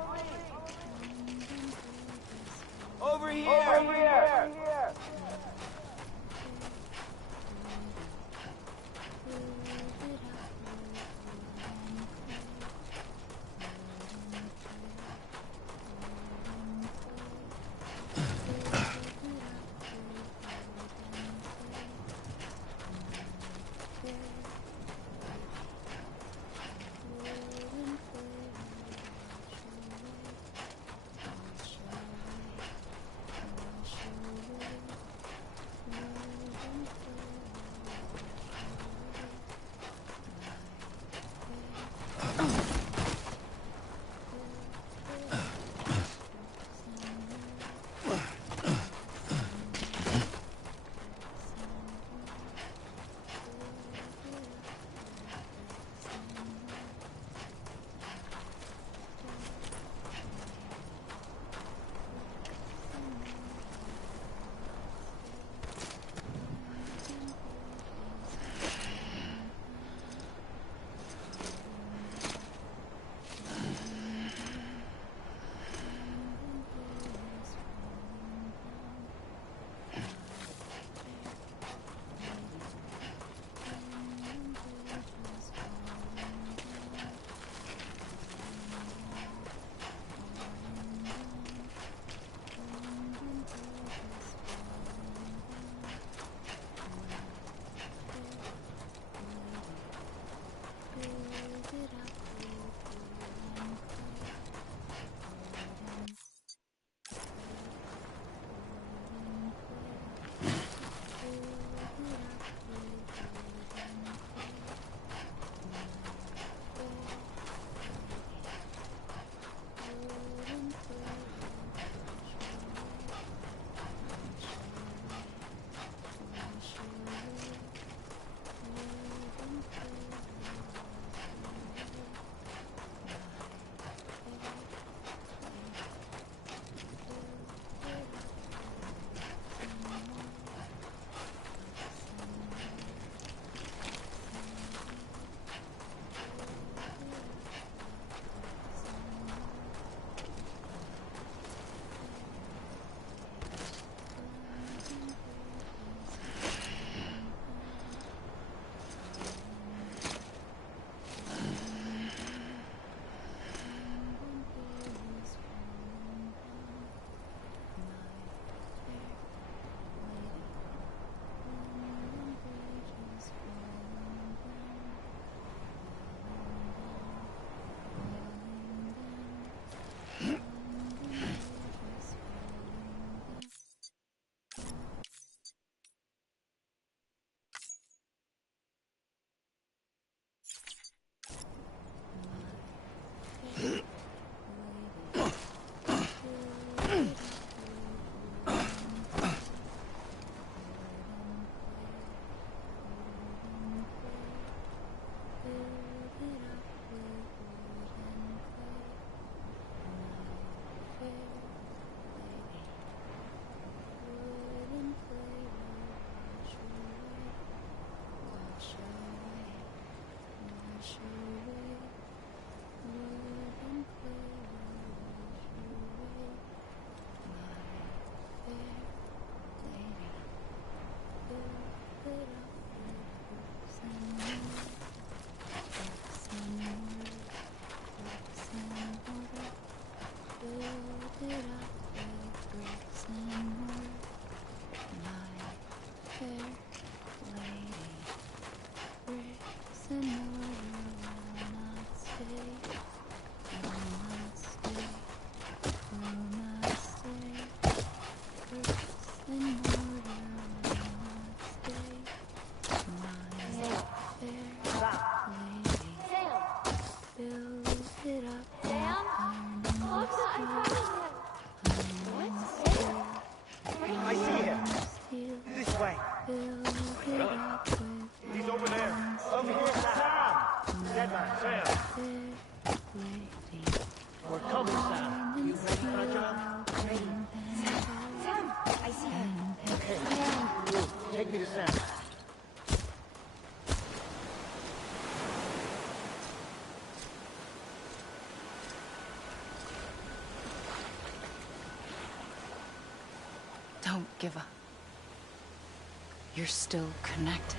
Over here! Over here! Don't give up. You're still connected.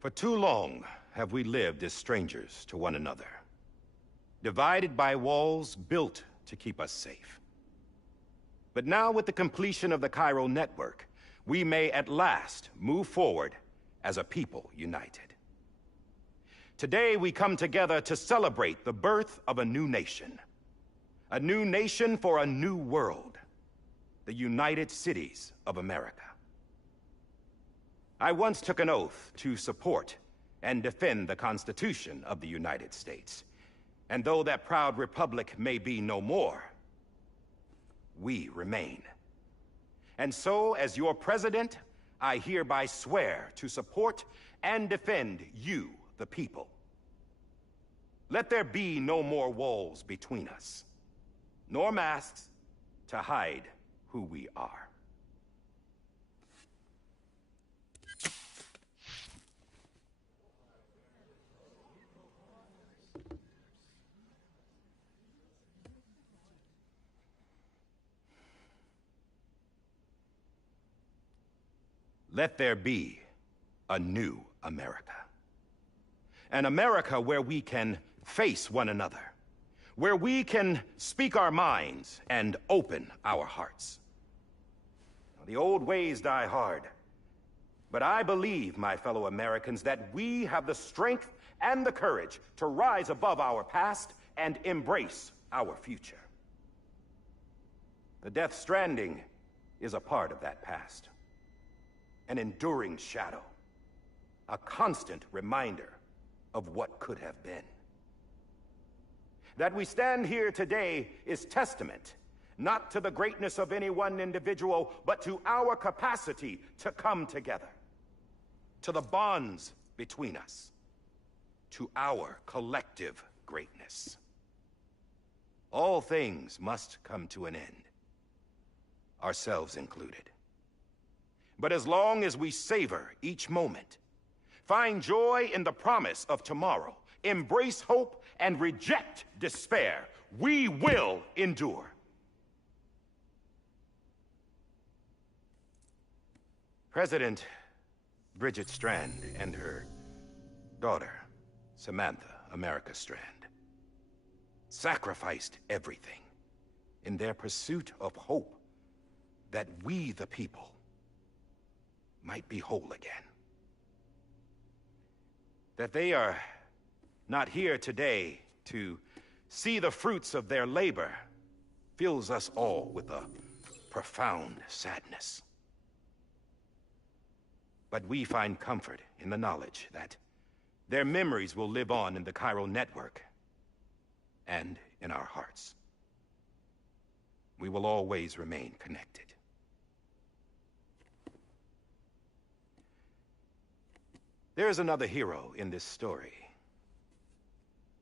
For too long have we lived as strangers to one another, divided by walls built to keep us safe. But now, with the completion of the chiral network, we may at last move forward as a people united. Today we come together to celebrate the birth of a new nation for a new world, the United Cities of America. I once took an oath to support and defend the Constitution of the United States. And though that proud republic may be no more, we remain. And so, as your president, I hereby swear to support and defend you, the people. Let there be no more walls between us, nor masks to hide who we are. Let there be a new America. An America where we can face one another, where we can speak our minds and open our hearts. The old ways die hard, but I believe, my fellow Americans, that we have the strength and the courage to rise above our past and embrace our future. The Death Stranding is a part of that past. An enduring shadow, a constant reminder of what could have been. That we stand here today is testament, not to the greatness of any one individual, but to our capacity to come together, to the bonds between us, to our collective greatness. All things must come to an end, ourselves included. But as long as we savor each moment, find joy in the promise of tomorrow, embrace hope, and reject despair, we will endure. President Bridget Strand and her daughter, Samantha America Strand, sacrificed everything in their pursuit of hope that we, the people, might be whole again. That they are not here today to see the fruits of their labor fills us all with a profound sadness. But we find comfort in the knowledge that their memories will live on in the chiral network and in our hearts. We will always remain connected. There's another hero in this story.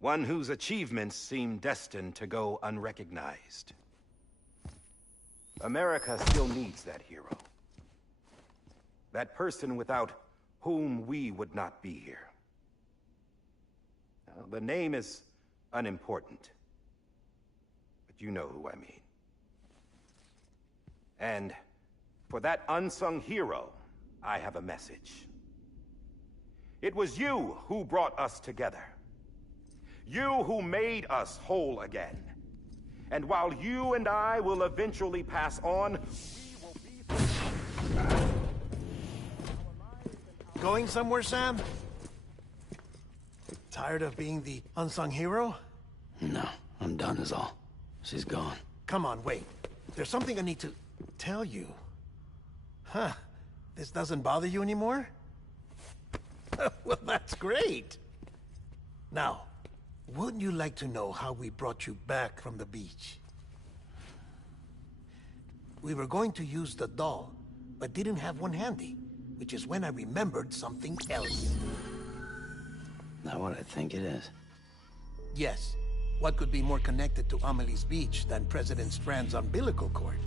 One whose achievements seem destined to go unrecognized. America still needs that hero. That person without whom we would not be here. Now, the name is unimportant, but you know who I mean. And for that unsung hero, I have a message. It was you who brought us together. You who made us whole again. And while you and I will eventually pass on, we will be... Going somewhere, Sam? Tired of being the unsung hero? No, I'm done is all. She's gone. Come on, wait. There's something I need to tell you. Huh. This doesn't bother you anymore? Well, that's great. Now, wouldn't you like to know how we brought you back from the beach? We were going to use the doll, but didn't have one handy, which is when I remembered something else. Not what I think it is. Yes. What could be more connected to Amelie's beach than President Strand's umbilical cord?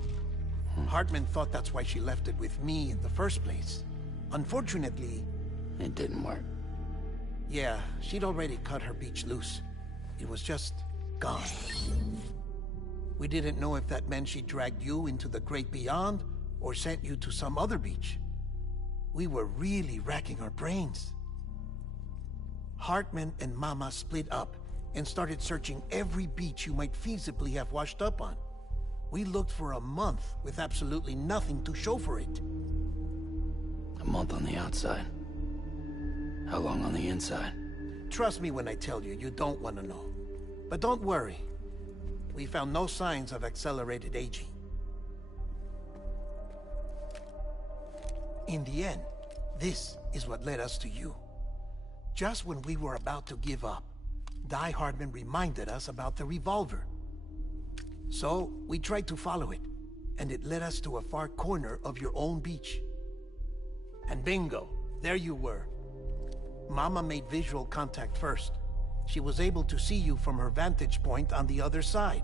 Hartman thought that's why she left it with me in the first place. Unfortunately... It didn't work. Yeah, she'd already cut her beach loose. It was just gone. We didn't know if that meant she dragged you into the great beyond, or sent you to some other beach. We were really racking our brains. Hartman and Mama split up and started searching every beach you might feasibly have washed up on. We looked for a month with absolutely nothing to show for it. A month on the outside. How long on the inside? Trust me when I tell you, you don't want to know. But don't worry. We found no signs of accelerated aging. In the end, this is what led us to you. Just when we were about to give up, Die Hardman reminded us about the revolver. So, we tried to follow it, and it led us to a far corner of your own beach. And bingo, there you were. Mama made visual contact first. She was able to see you from her vantage point on the other side.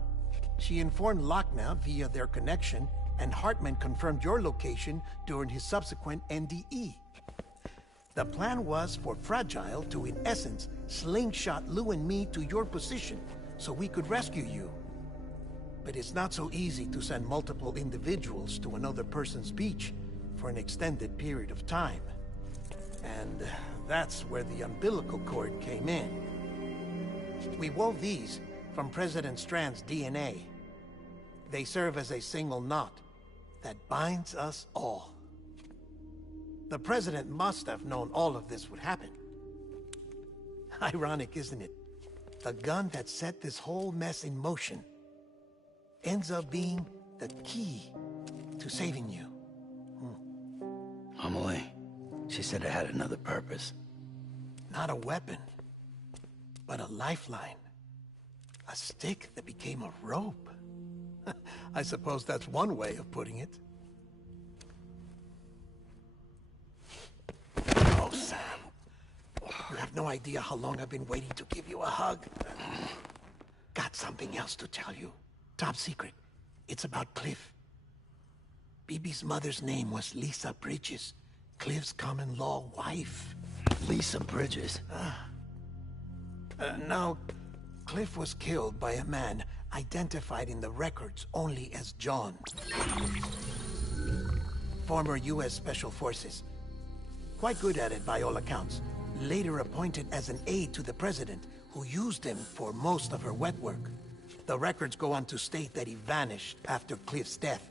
She informed Lochner via their connection, and Hartman confirmed your location during his subsequent NDE. The plan was for Fragile to, in essence, slingshot Lou and me to your position so we could rescue you. But it's not so easy to send multiple individuals to another person's beach for an extended period of time. And that's where the umbilical cord came in. We wove these from President Strand's DNA. They serve as a single knot that binds us all. The President must have known all of this would happen. Ironic, isn't it? The gun that set this whole mess in motion ends up being the key to saving you. Amelie, she said it had another purpose. Not a weapon, but a lifeline. A stick that became a rope. I suppose that's one way of putting it. Oh, Sam. You have no idea how long I've been waiting to give you a hug. Got something else to tell you. Top secret. It's about Cliff. Bibi's mother's name was Lisa Bridges, Cliff's common-law wife. Lisa Bridges? Now, Cliff was killed by a man identified in the records only as John. Former U.S. Special Forces. Quite good at it by all accounts. Later appointed as an aide to the president, who used him for most of her wet work. The records go on to state that he vanished after Cliff's death.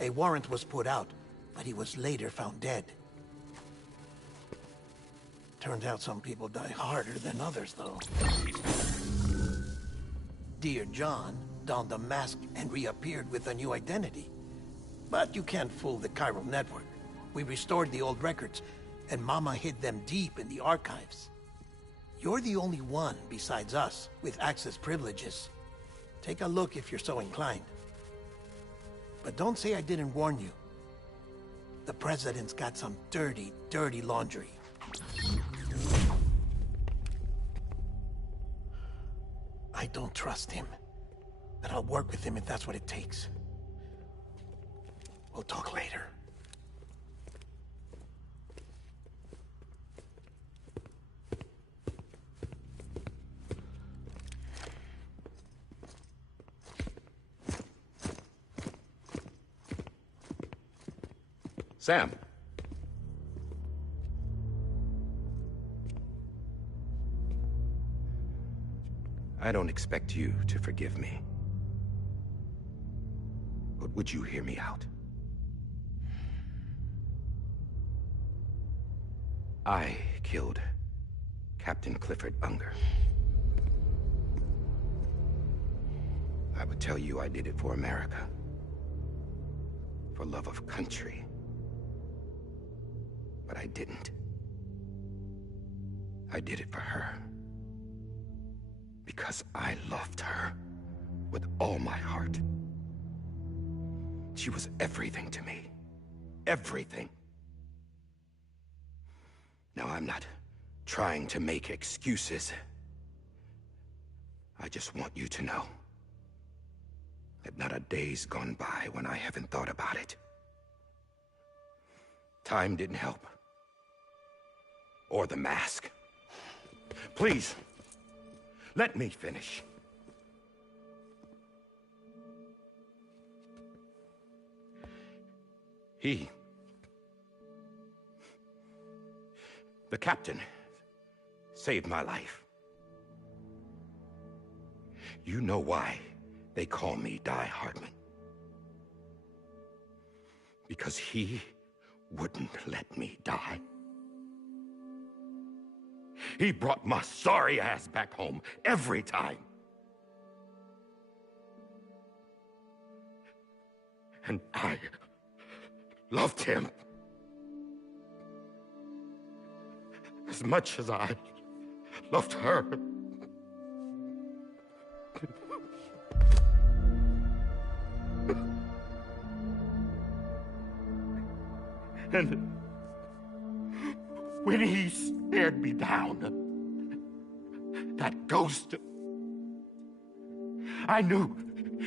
A warrant was put out, but he was later found dead. Turns out some people die harder than others, though. Dear John donned a mask and reappeared with a new identity. But you can't fool the chiral network. We restored the old records, and Mama hid them deep in the archives. You're the only one, besides us, with access privileges. Take a look if you're so inclined. But don't say I didn't warn you. The President's got some dirty, dirty laundry. I don't trust him. But I'll work with him if that's what it takes. We'll talk later. Sam. I don't expect you to forgive me. But would you hear me out? I killed Captain Clifford Unger. I would tell you I did it for America. For love of country. But I didn't. I did it for her. Because I loved her with all my heart. She was everything to me. Everything. Now, I'm not trying to make excuses. I just want you to know that not a day's gone by when I haven't thought about it. Time didn't help. Or the mask. Please, let me finish. The captain, saved my life. You know why they call me Die Hardman. Because he wouldn't let me die. He brought my sorry ass back home every time. And I loved him as much as I loved her. And when he stared me down, that ghost, I knew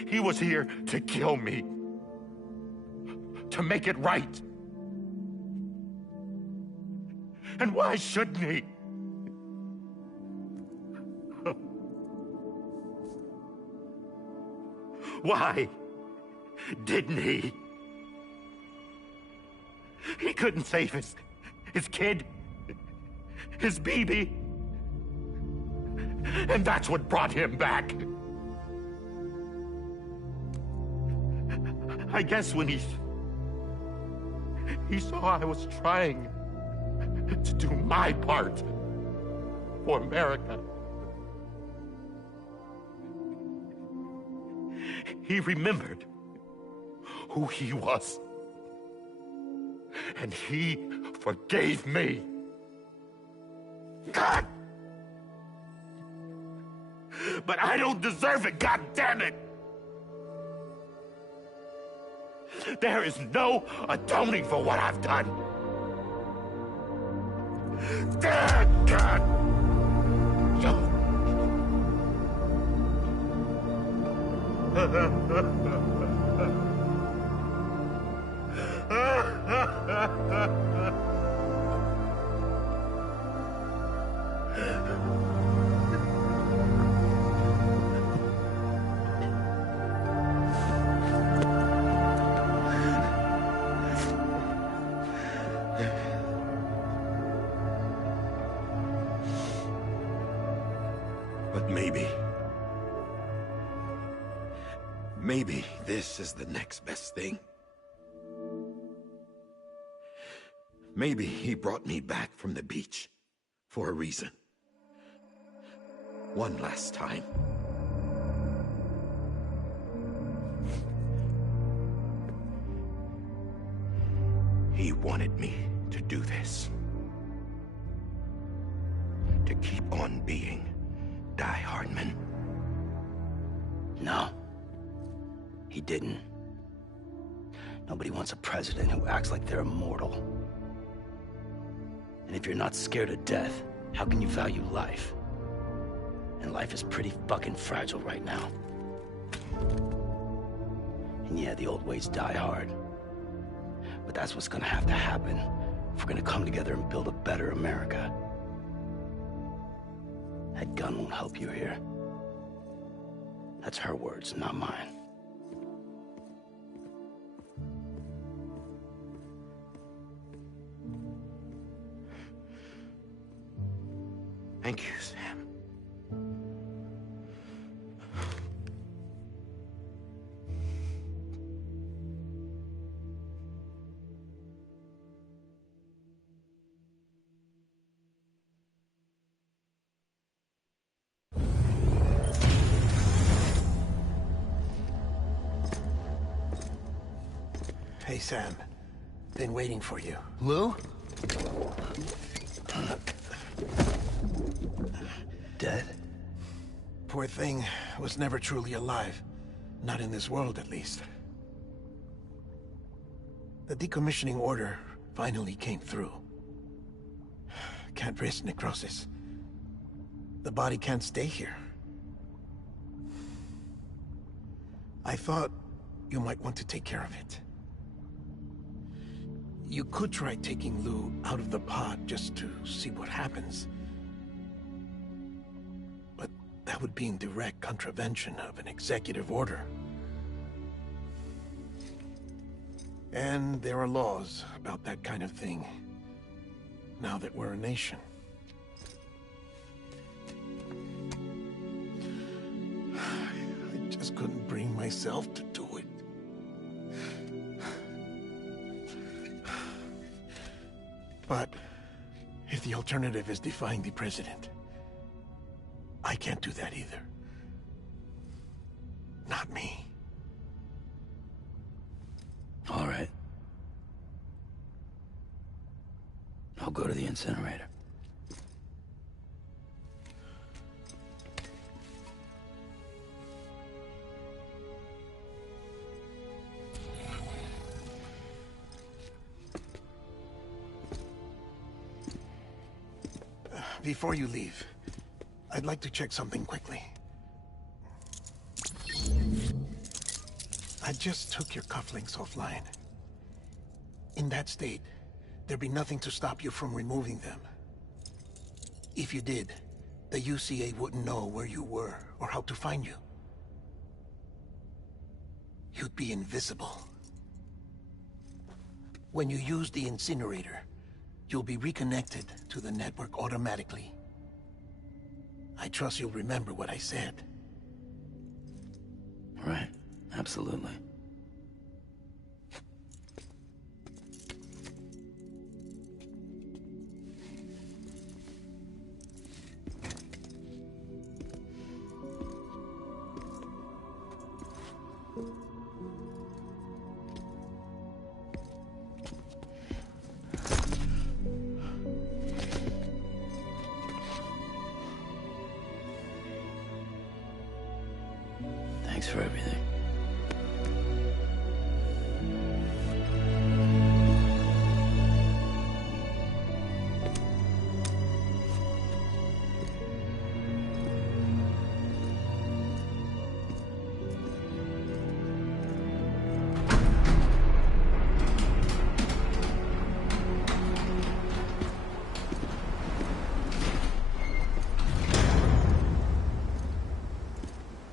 he was here to kill me, to make it right. And why shouldn't he? Why didn't he? He couldn't save his kid, his baby. And that's what brought him back. I guess when he saw I was trying to do my part for America, he remembered who he was. And he forgave me. God! But I don't deserve it, God damn it! There is no atoning for what I've done. God! But maybe this is the next best thing. Maybe he brought me back from the beach for a reason. One last time. He wanted me to do this. To keep on being Die Hardman. No. He didn't. Nobody wants a president who acts like they're immortal. And if you're not scared of death, how can you value life? And life life is pretty fucking fragile right now. And yeah, the old ways die hard. But that's what's gonna have to happen if we're gonna come together and build a better America. That gun won't help you here. That's her words, not mine. Thank you, Sam. Hey, Sam. Been waiting for you. Lou? Dead? Poor thing was never truly alive. Not in this world, at least. The decommissioning order finally came through. Can't risk necrosis. The body can't stay here. I thought you might want to take care of it. You could try taking Lou out of the pod just to see what happens. But that would be in direct contravention of an executive order. And there are laws about that kind of thing, now that we're a nation. I just couldn't bring myself to do it. But if the alternative is defying the president, I can't do that either. Not me. All right. I'll go to the incinerator. Before you leave, I'd like to check something quickly. I just took your cufflinks offline. In that state, there'd be nothing to stop you from removing them. If you did, the UCA wouldn't know where you were or how to find you. You'd be invisible. When you use the incinerator, you'll be reconnected to the network automatically. I trust you'll remember what I said. Right, absolutely. Thanks for everything.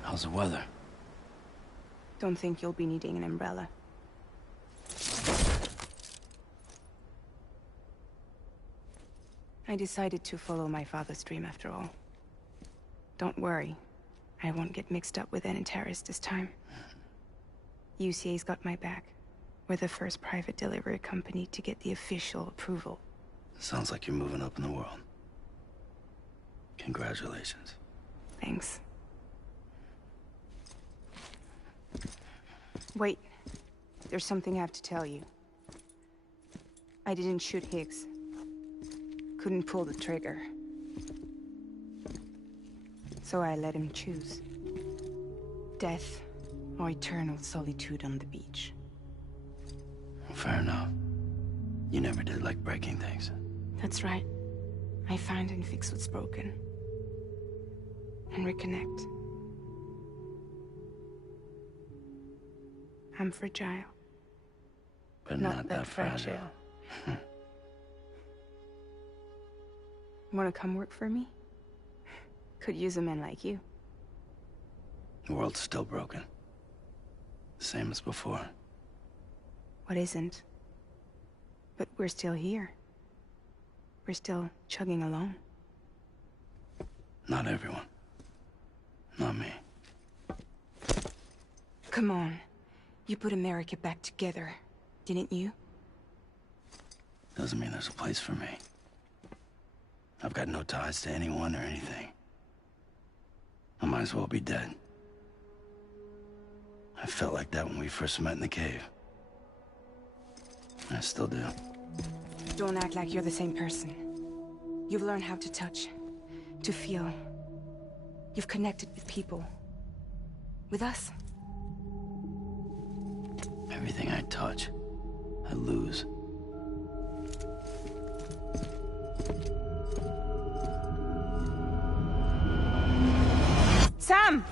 How's the weather? Don't think you'll be needing an umbrella. I decided to follow my father's dream after all. Don't worry. I won't get mixed up with any terrorists this time. UCA's got my back. We're the first private delivery company to get the official approval. Sounds like you're moving up in the world. Congratulations. Thanks. Wait. There's something I have to tell you. I didn't shoot Higgs. Couldn't pull the trigger. So I let him choose. Death or eternal solitude on the beach. Fair enough. You never did like breaking things. That's right. I find and fix what's broken. And and reconnect. I'm fragile. But not that fragile. Want to come work for me? Could use a man like you. The world's still broken. Same as before. What isn't? But we're still here. We're still chugging along. Not everyone. Not me. Come on. You put America back together, didn't you? Doesn't mean there's a place for me. I've got no ties to anyone or anything. I might as well be dead. I felt like that when we first met in the cave. I still do. Don't act like you're the same person. You've learned how to touch, to feel. You've connected with people. With us. Everything I touch, I lose. Sam!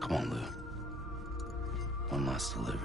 Come on, Lou. One last delivery.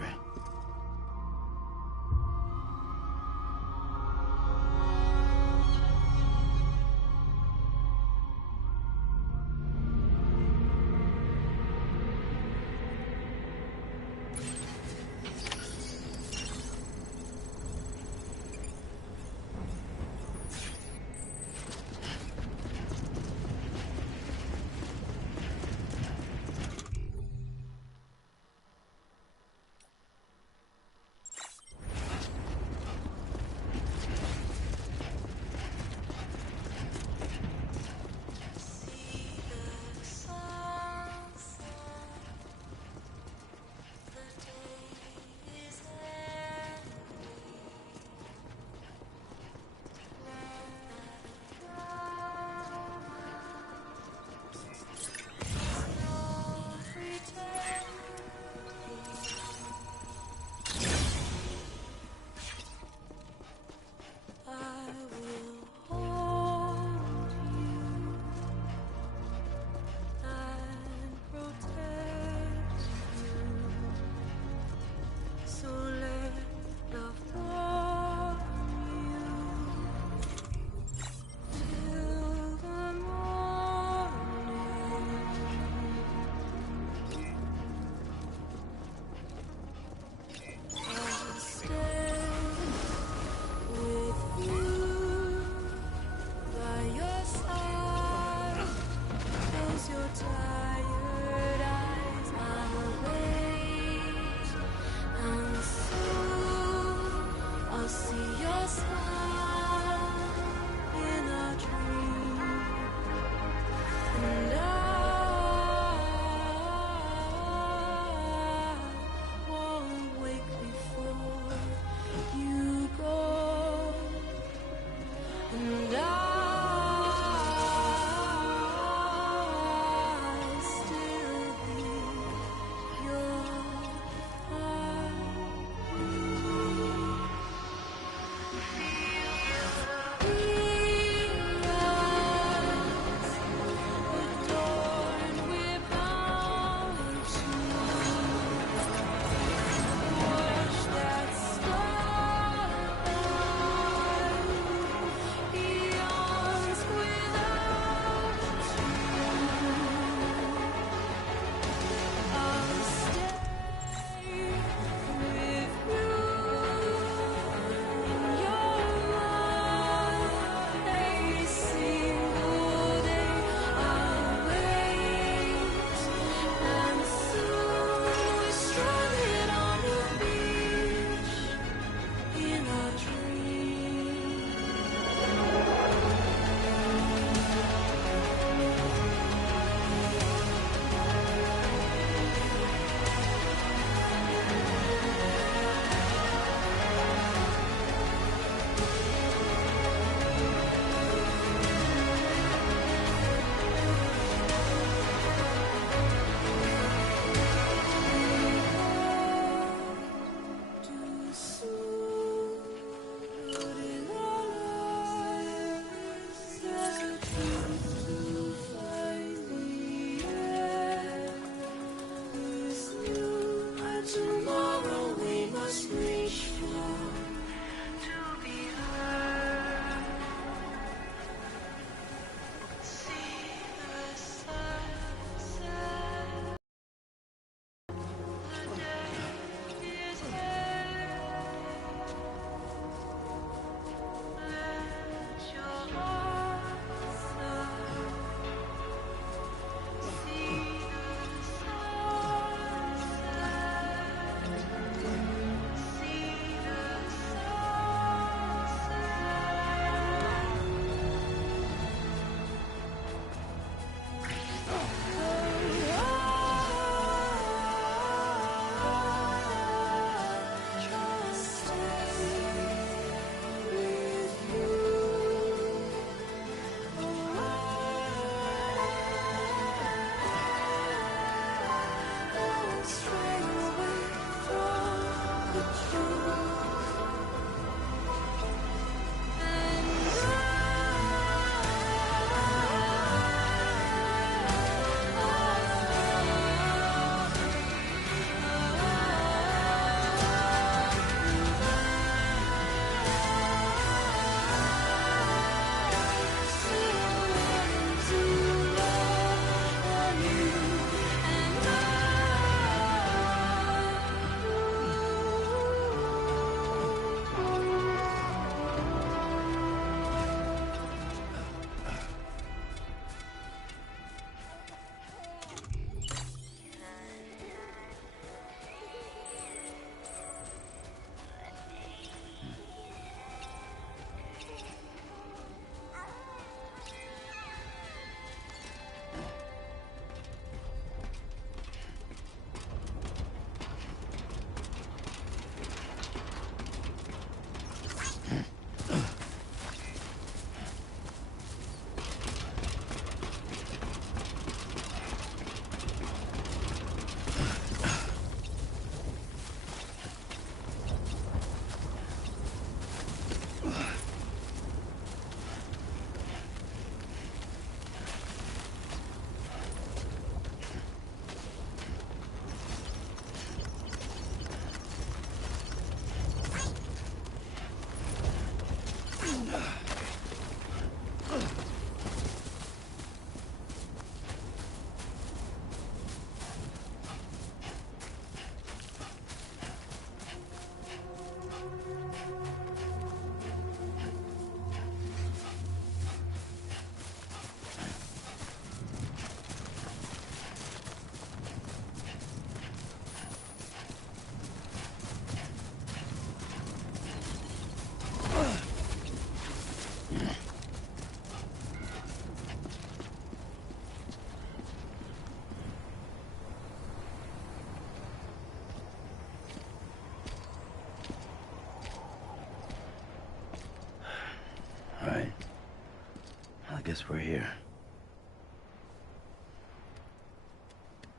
guess we're here.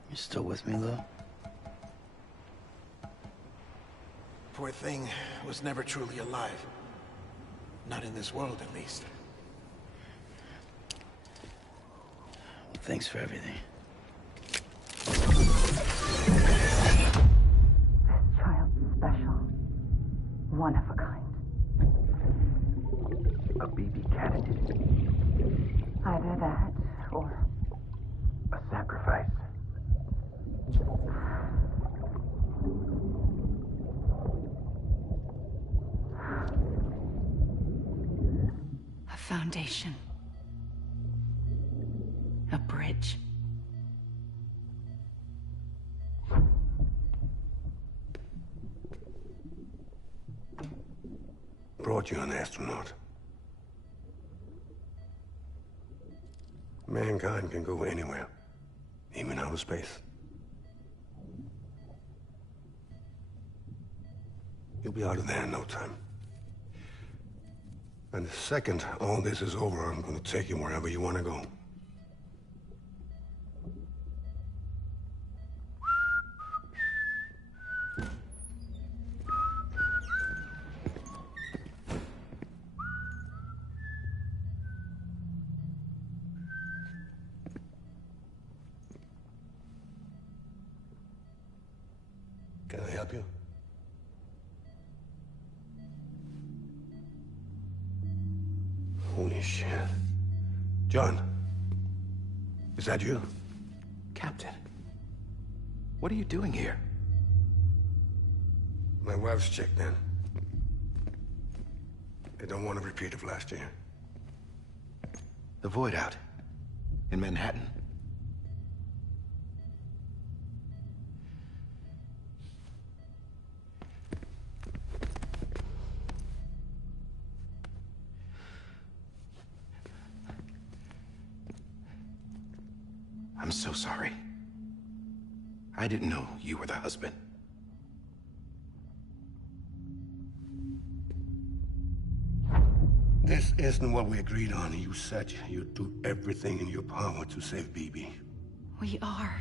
You still with me, though? Poor thing was never truly alive. Not in this world, at least. Well, thanks for everything. Child's special. One of a kind. A BB candidate. Either that, or... a sacrifice. A foundation. A bridge. Brought you an astronaut. Mankind can go anywhere, even outer space. You'll be out of there in no time. And the second all this is over, I'm gonna take you wherever you want to go. Can I help you? Holy shit. John, is that you? Captain, what are you doing here? My wife's checked in. They don't want a repeat of last year. The Void out in Manhattan. I'm so sorry. I didn't know you were the husband. This isn't what we agreed on. You said you'd do everything in your power to save BB. We are.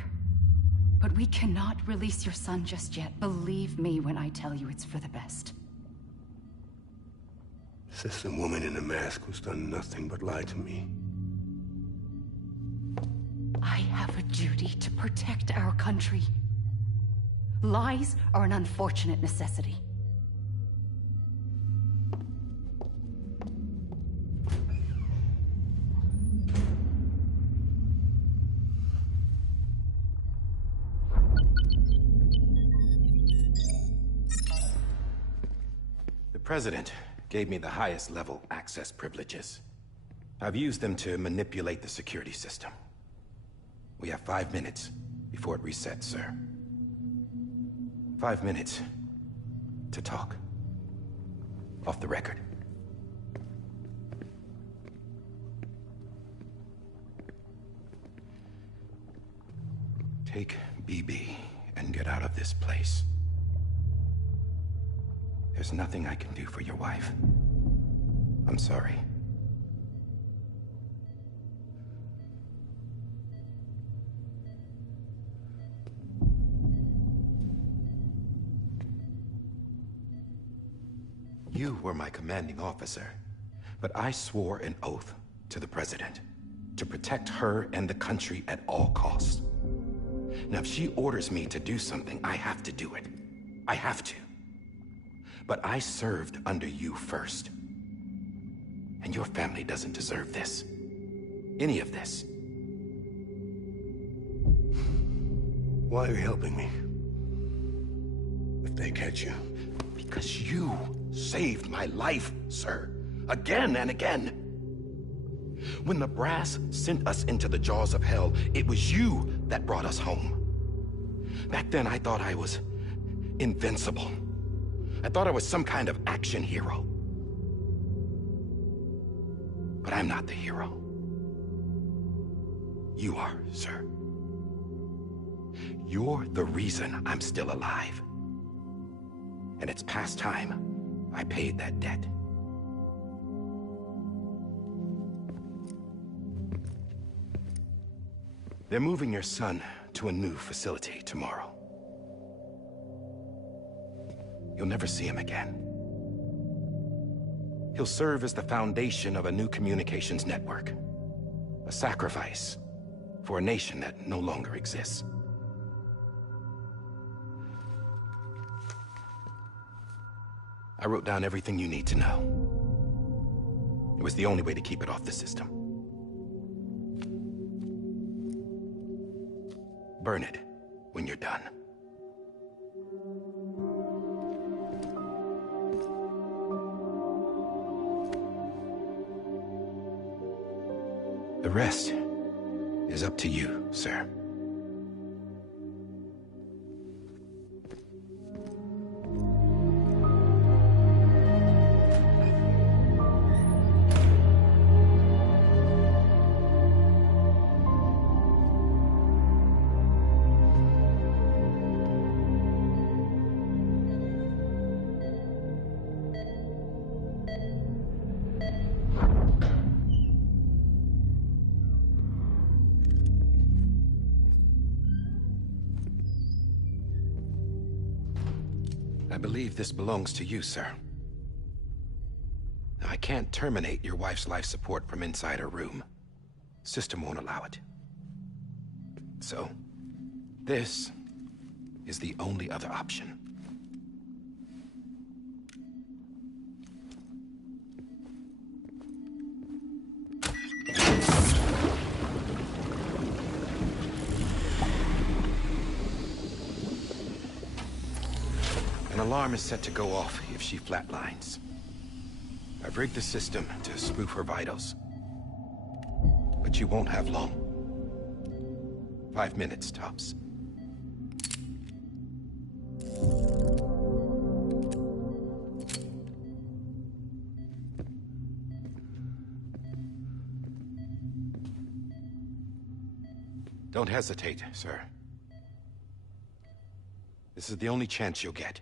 But we cannot release your son just yet. Believe me when I tell you it's for the best. This is a woman in a mask who's done nothing but lie to me. I have a duty to protect our country. Lies are an unfortunate necessity. The President gave me the highest level access privileges. I've used them to manipulate the security system. We have 5 minutes before it resets, sir. 5 minutes to talk. Off the record. Take BB and get out of this place. There's nothing I can do for your wife. I'm sorry. You were my commanding officer, but I swore an oath to the President to protect her and the country at all costs. Now, if she orders me to do something, I have to do it. I have to. But I served under you first. And your family doesn't deserve this. Any of this. Why are you helping me? If they catch you. Because you saved my life, sir. Again and again. When the brass sent us into the jaws of hell, it was you that brought us home. Back then, I thought I was invincible. I thought I was some kind of action hero. But I'm not the hero. You are, sir. You're the reason I'm still alive. And it's past time I paid that debt. They're moving your son to a new facility tomorrow. You'll never see him again. He'll serve as the foundation of a new communications network. A sacrifice for a nation that no longer exists. I wrote down everything you need to know. It was the only way to keep it off the system. Burn it when you're done. The rest is up to you, sir. I believe this belongs to you, sir. I can't terminate your wife's life support from inside her room. System won't allow it. So, this is the only other option. An alarm is set to go off if she flatlines. I've rigged the system to spoof her vitals. But you won't have long. 5 minutes, tops. Don't hesitate, sir. This is the only chance you'll get.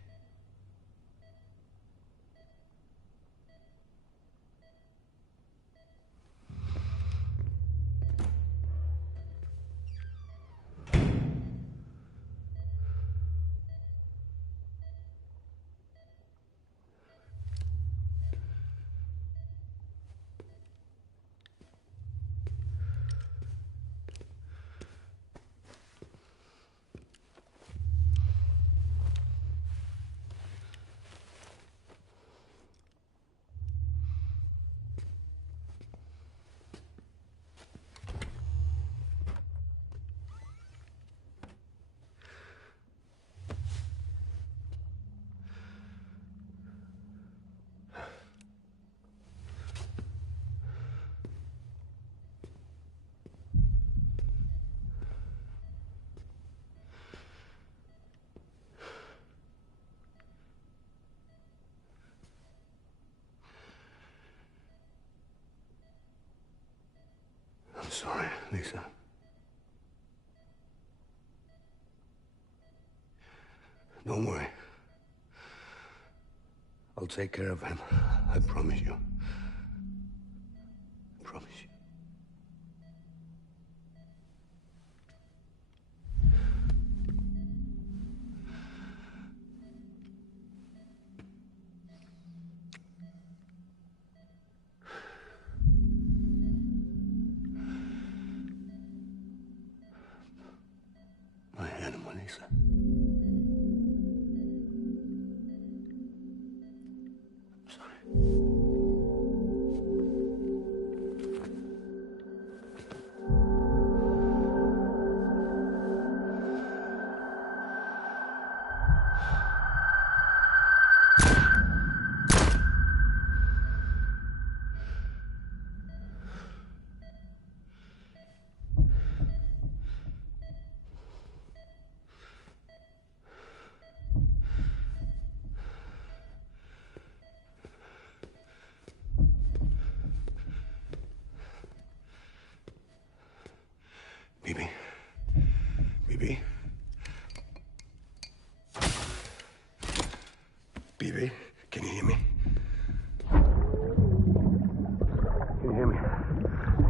I'm sorry, Lisa. Don't worry. I'll take care of him. I promise you. I promise you. My animal, Lisa. I'm sorry. Bibi. Bibi. Bibi, can you hear me? Can you hear me?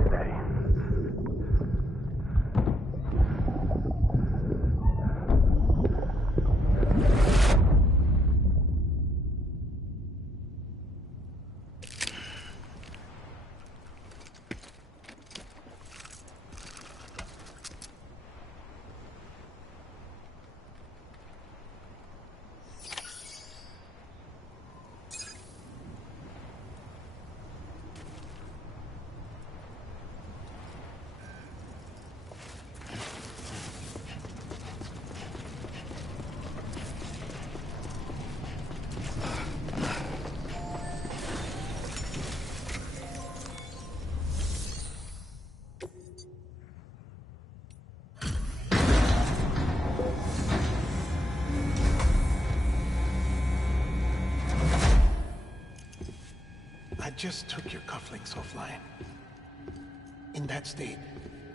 It's Daddy. just took your cufflinks offline. In that state,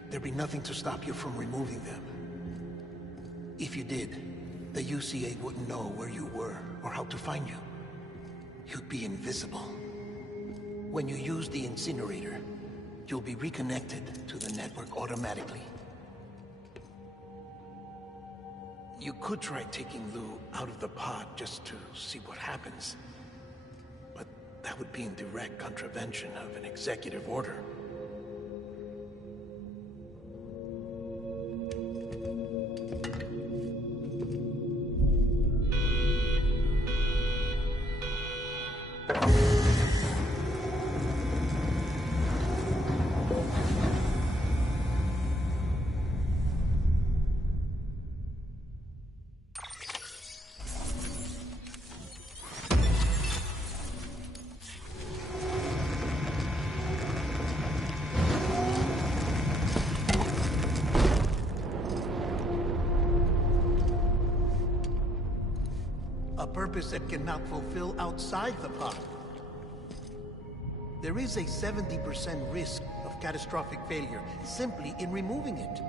there'd be nothing to stop you from removing them. If you did, the UCA wouldn't know where you were or how to find you. You'd be invisible. When you use the incinerator, you'll be reconnected to the network automatically. You could try taking Lou out of the pod just to see what happens. But that would be in direct contravention of an executive order. A purpose that cannot fulfill outside the pod. There is a 70% risk of catastrophic failure simply in removing it.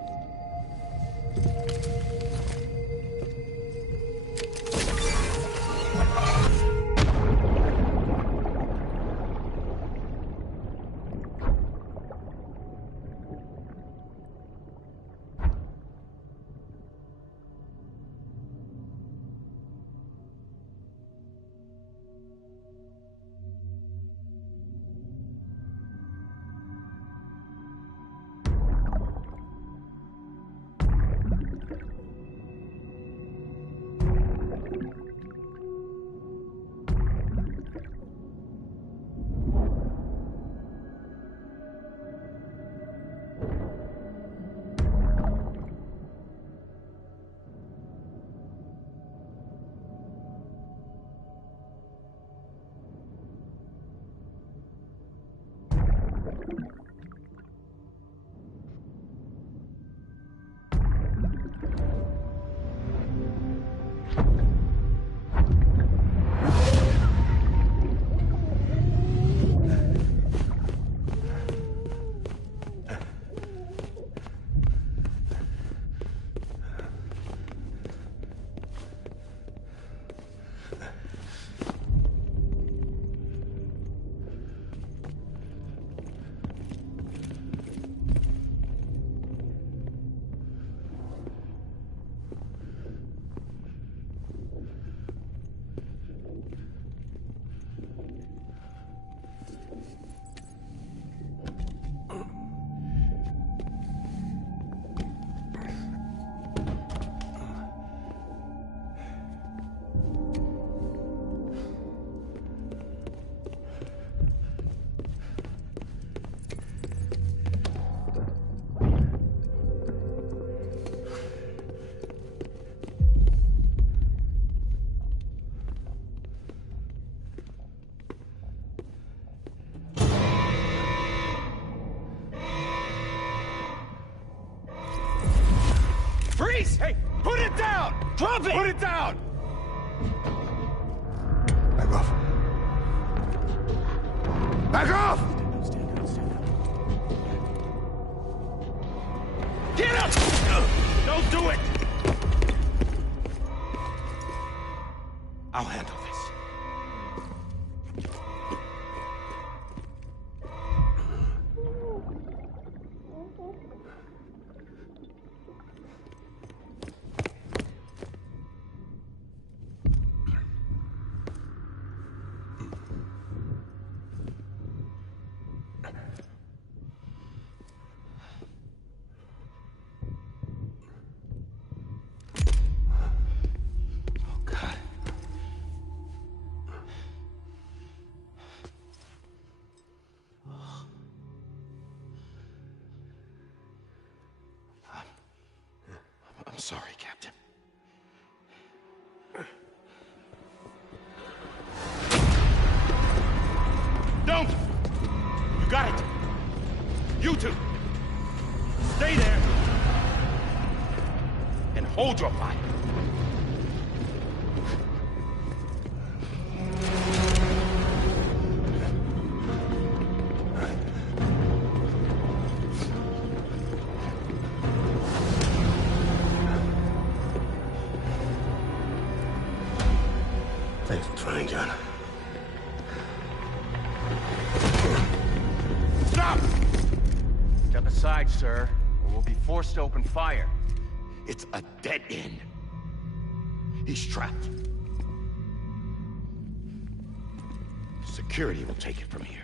Hey, put it down! Drop it! Put it down! Back off. Back off! Get up! Don't do it! I'll handle this. I'm sorry, Captain. Don't! You got it! You two! Stay there! And hold your fire! Trying, John. Stop! Step aside, sir, or we'll be forced to open fire. It's a dead end. He's trapped. Security will take it from here.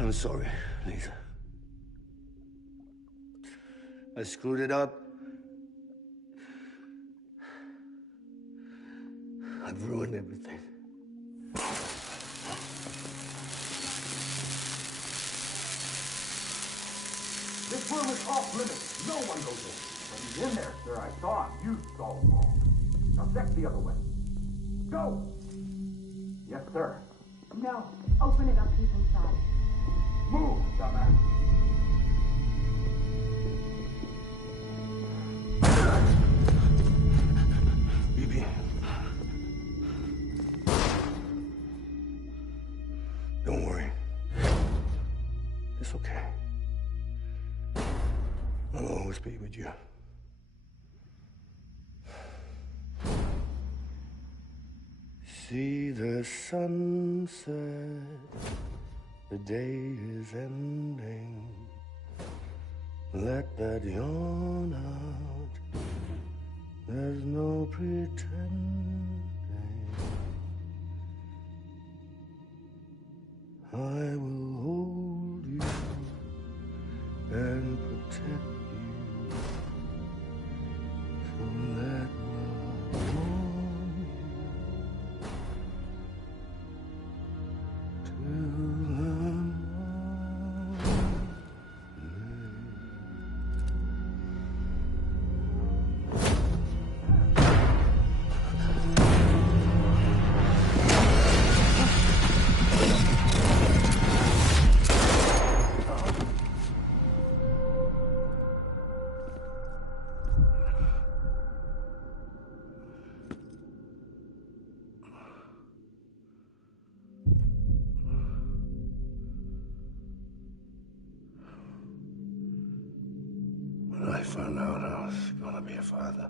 I'm sorry, Lisa. I screwed it up. I've ruined everything. This room is off limits. No one goes in. But he's in there, sir. I saw him. You saw him all. Now check the other way. Go! Yes, sir. No. Open it up. He's inside. Move, dumbass. Bibi. Don't worry. It's okay. I'll always be with you. See the sunset. The day is ending. Let that yawn out. There's no pretending. I will hold you and protect you. So let love warm you till the When I found out I was gonna be a father,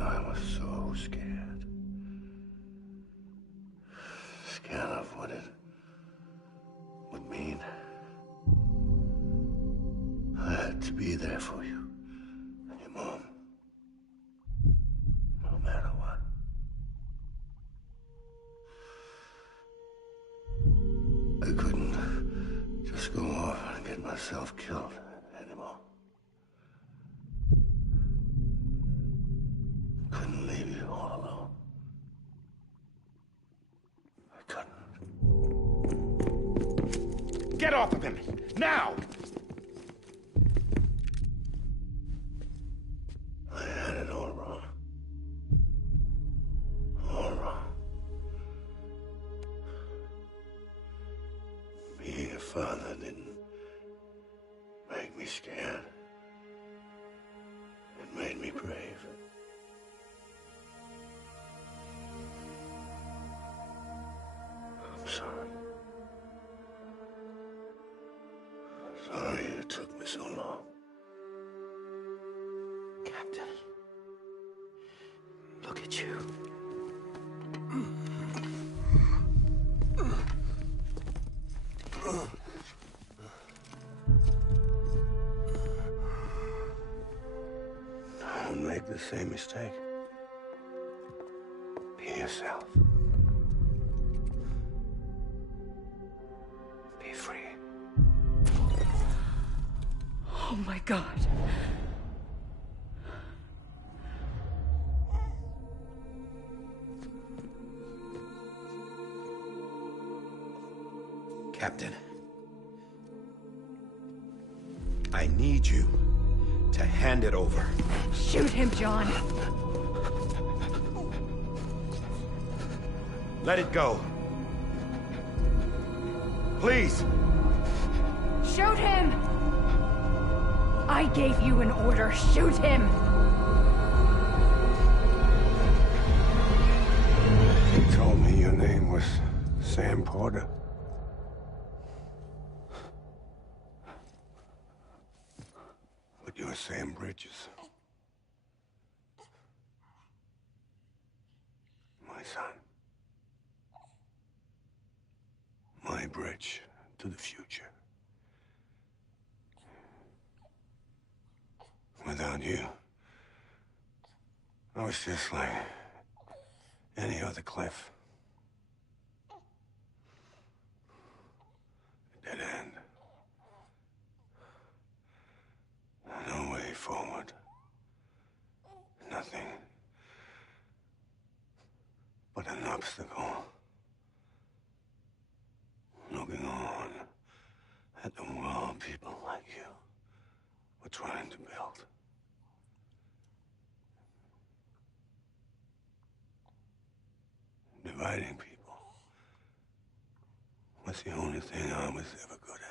I was so scared. Scared of what it would mean. I had to be there for you and your mom, no matter what. I couldn't just go off and get myself killed anymore. Couldn't leave you all alone. I couldn't. Get off of him! Now! I had it all wrong. All wrong. took me so long? Captain, look at you. Don't make the same mistake. Be yourself. Be free. Oh my God. Captain, I need you to hand it over. Shoot him, John. Let it go. Please. Shoot him! I gave you an order. Shoot him! You told me your name was Sam Porter. But you're Sam Bridges. My son. My bridge to the future. Without you, I was just like any other Cliff. A dead end. No way forward. Nothing but an obstacle. Looking on at the world people like you were trying to build. Dividing people was the only thing I was ever good at.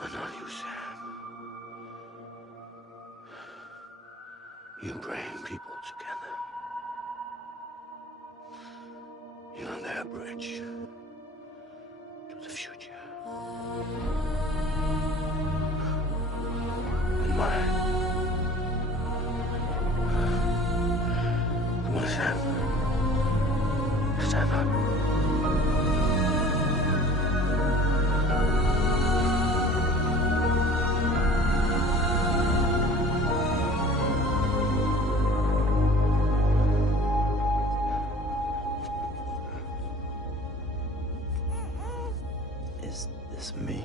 But not you, Sam. You bring people together. You're their bridge to the future. And mine. Come on, Sam. Stand up. Is this me?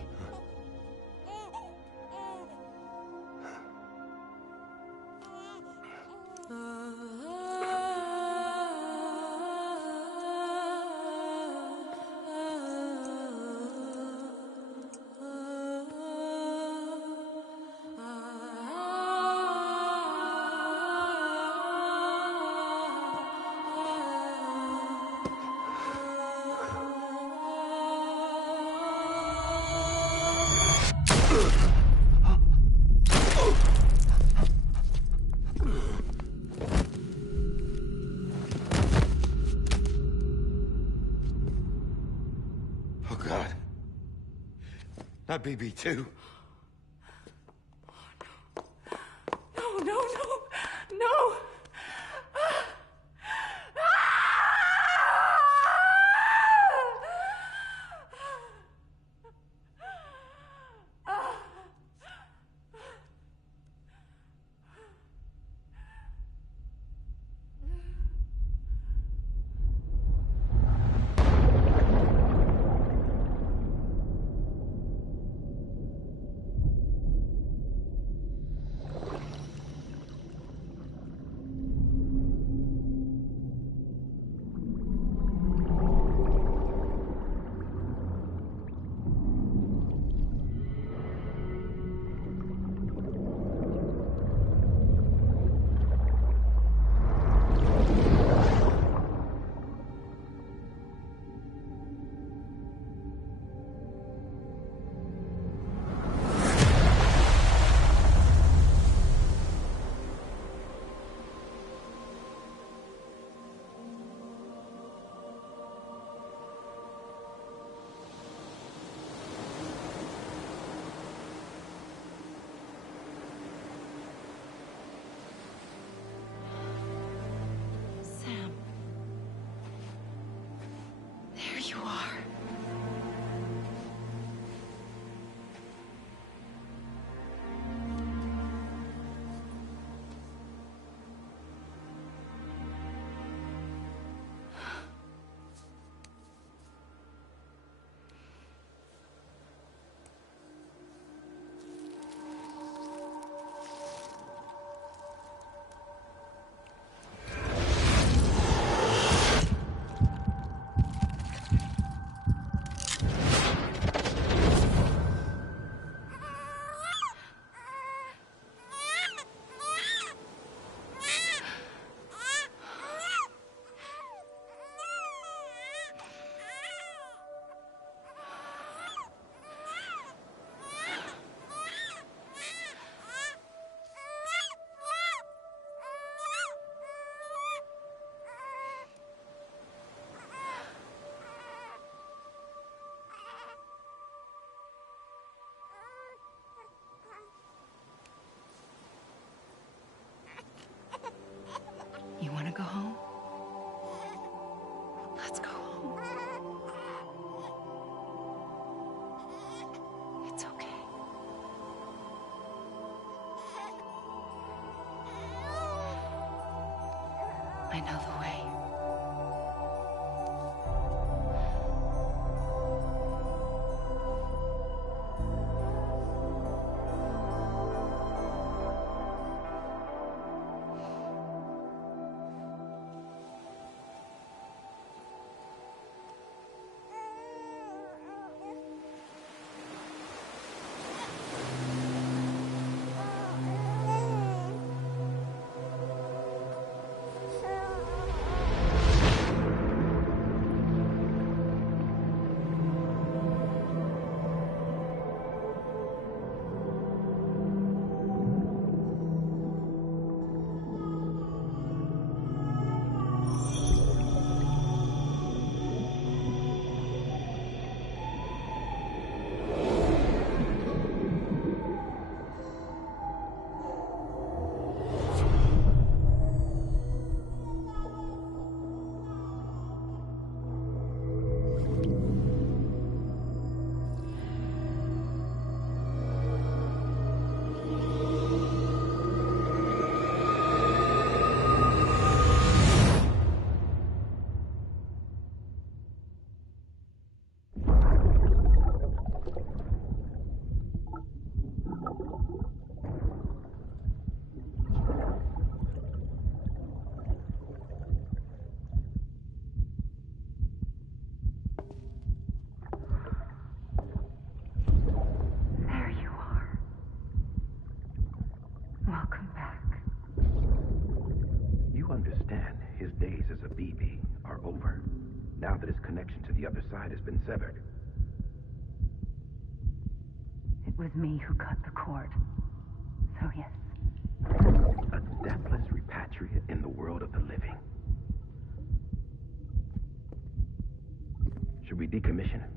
Oh, God. Not BB2. No, no, no, no! are. You want to go home? Let's go home. It's okay. I know the way. Welcome back. You understand his days as a BB are over, now that his connection to the other side has been severed. It was me who cut the cord. So yes. A deathless repatriate in the world of the living. Should we decommission him?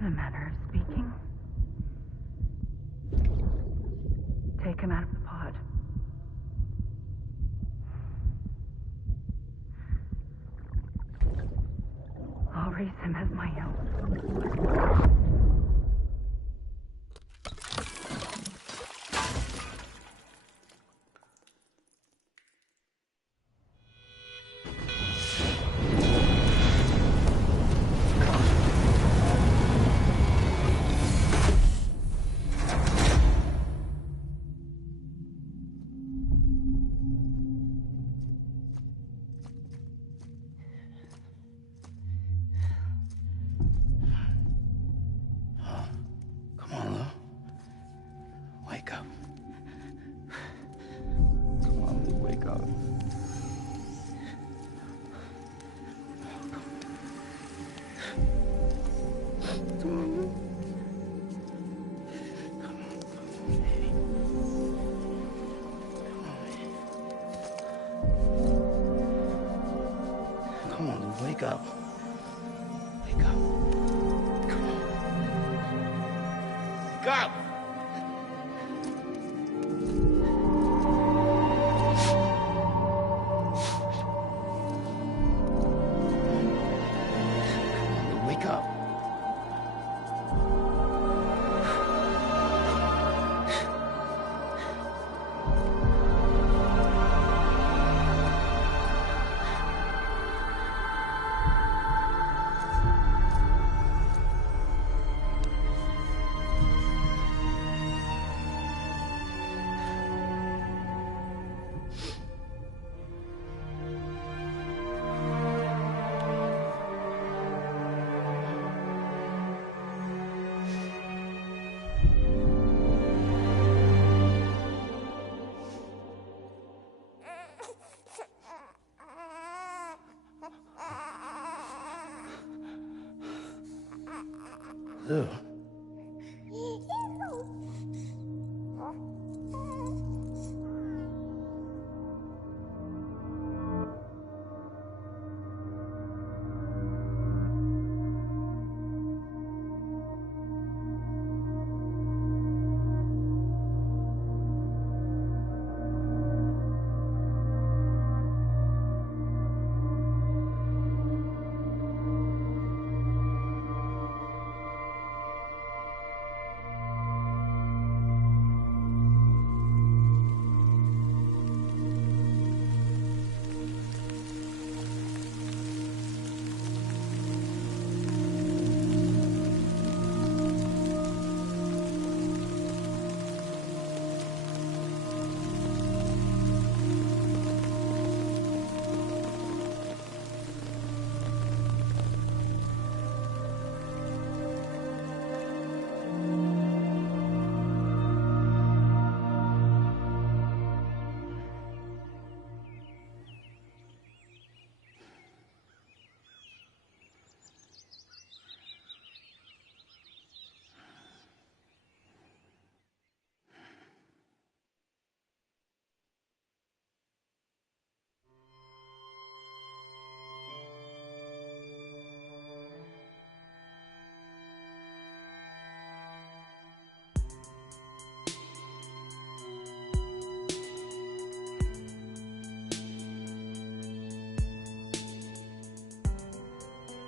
In a manner of speaking. Take him out of the pod. I'll raise him as my own. Wake up. Wake up. Come on. Wake up! do.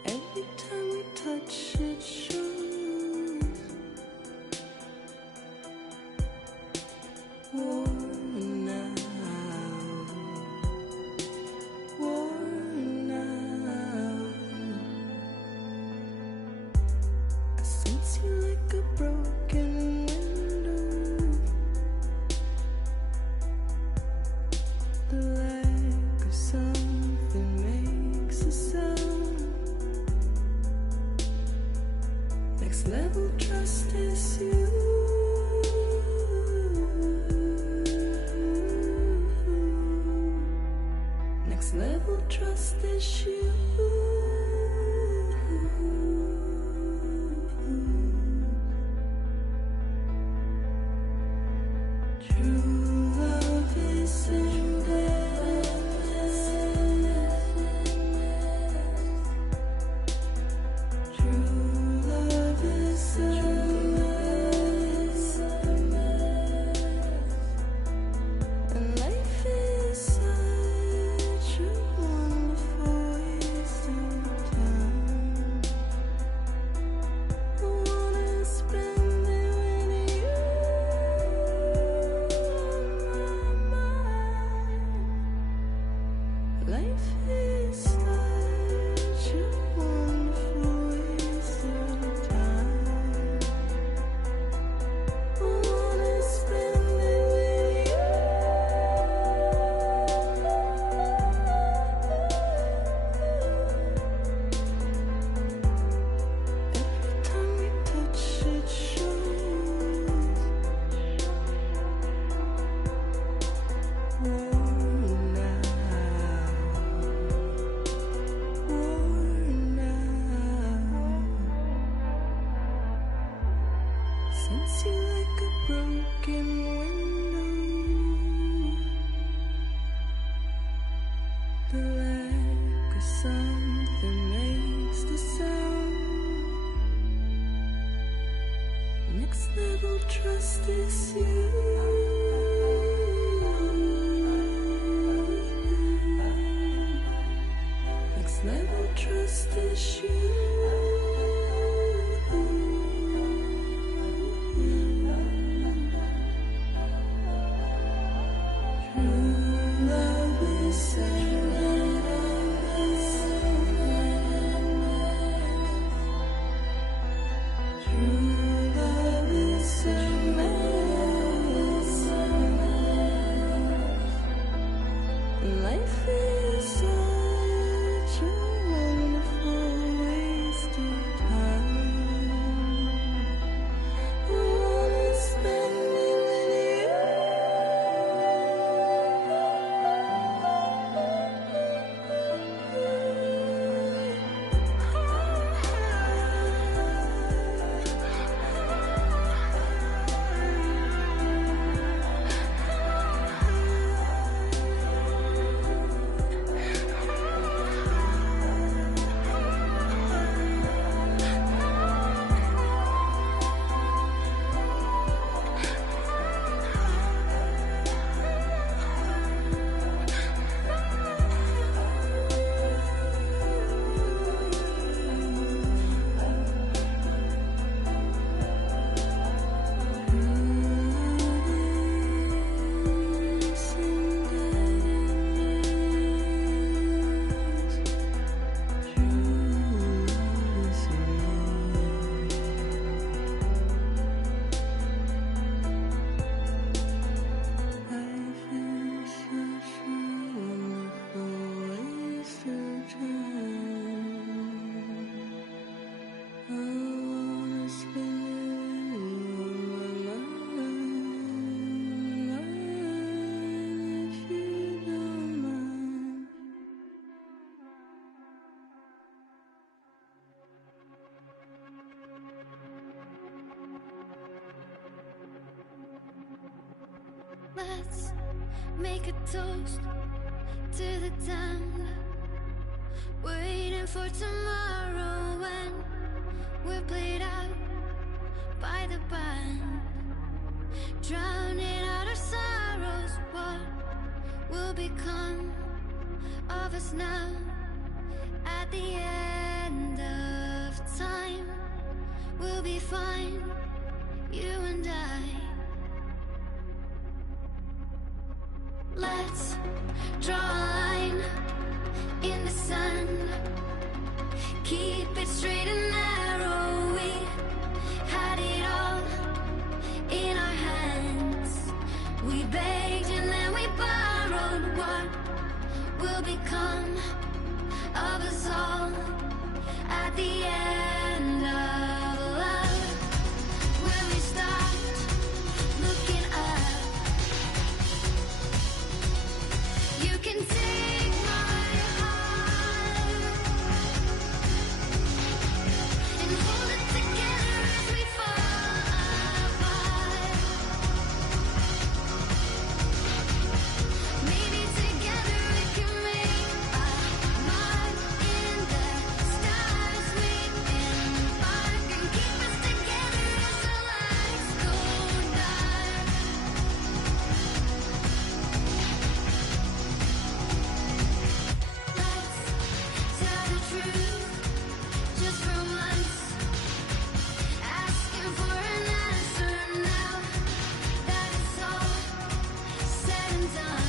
Every time we touch it shows worn out, worn out. I sense you like a broken window. The lack of something makes a sound. Next level trust is you. Next level trust is you. True love is endless. True love is endless. And life is such a wonderful waste of time. I wanna spend it with you on my mind. Life is such a wonderful waste of time. I wanna spend it with you. Every time we touch it shows worn out, worn out. Sense you like a broken window. The lack of something makes the sound. Next level trust is you. Next level trust is you. True love is endless. True love is endless. Life is such a wonderful waste Let's make a toast to the damned. Waiting for tomorrow when we're played out by the band. Drowning out our sorrows, what will become of us now? At the end of time, we'll be fine, you and I. Let's draw a line in the sand. Keep it straight and narrow. We had it all in our hands. We begged and then we borrowed. What will become of us all at the end of love? When we stopped looking up, you can take my heart and hold it together as we fall apart. Maybe together we can make a mark in the stars. We embark and keep us together as our lives go dark. Let's tell the truth just for once. Asking for an answer now that it's all said and done.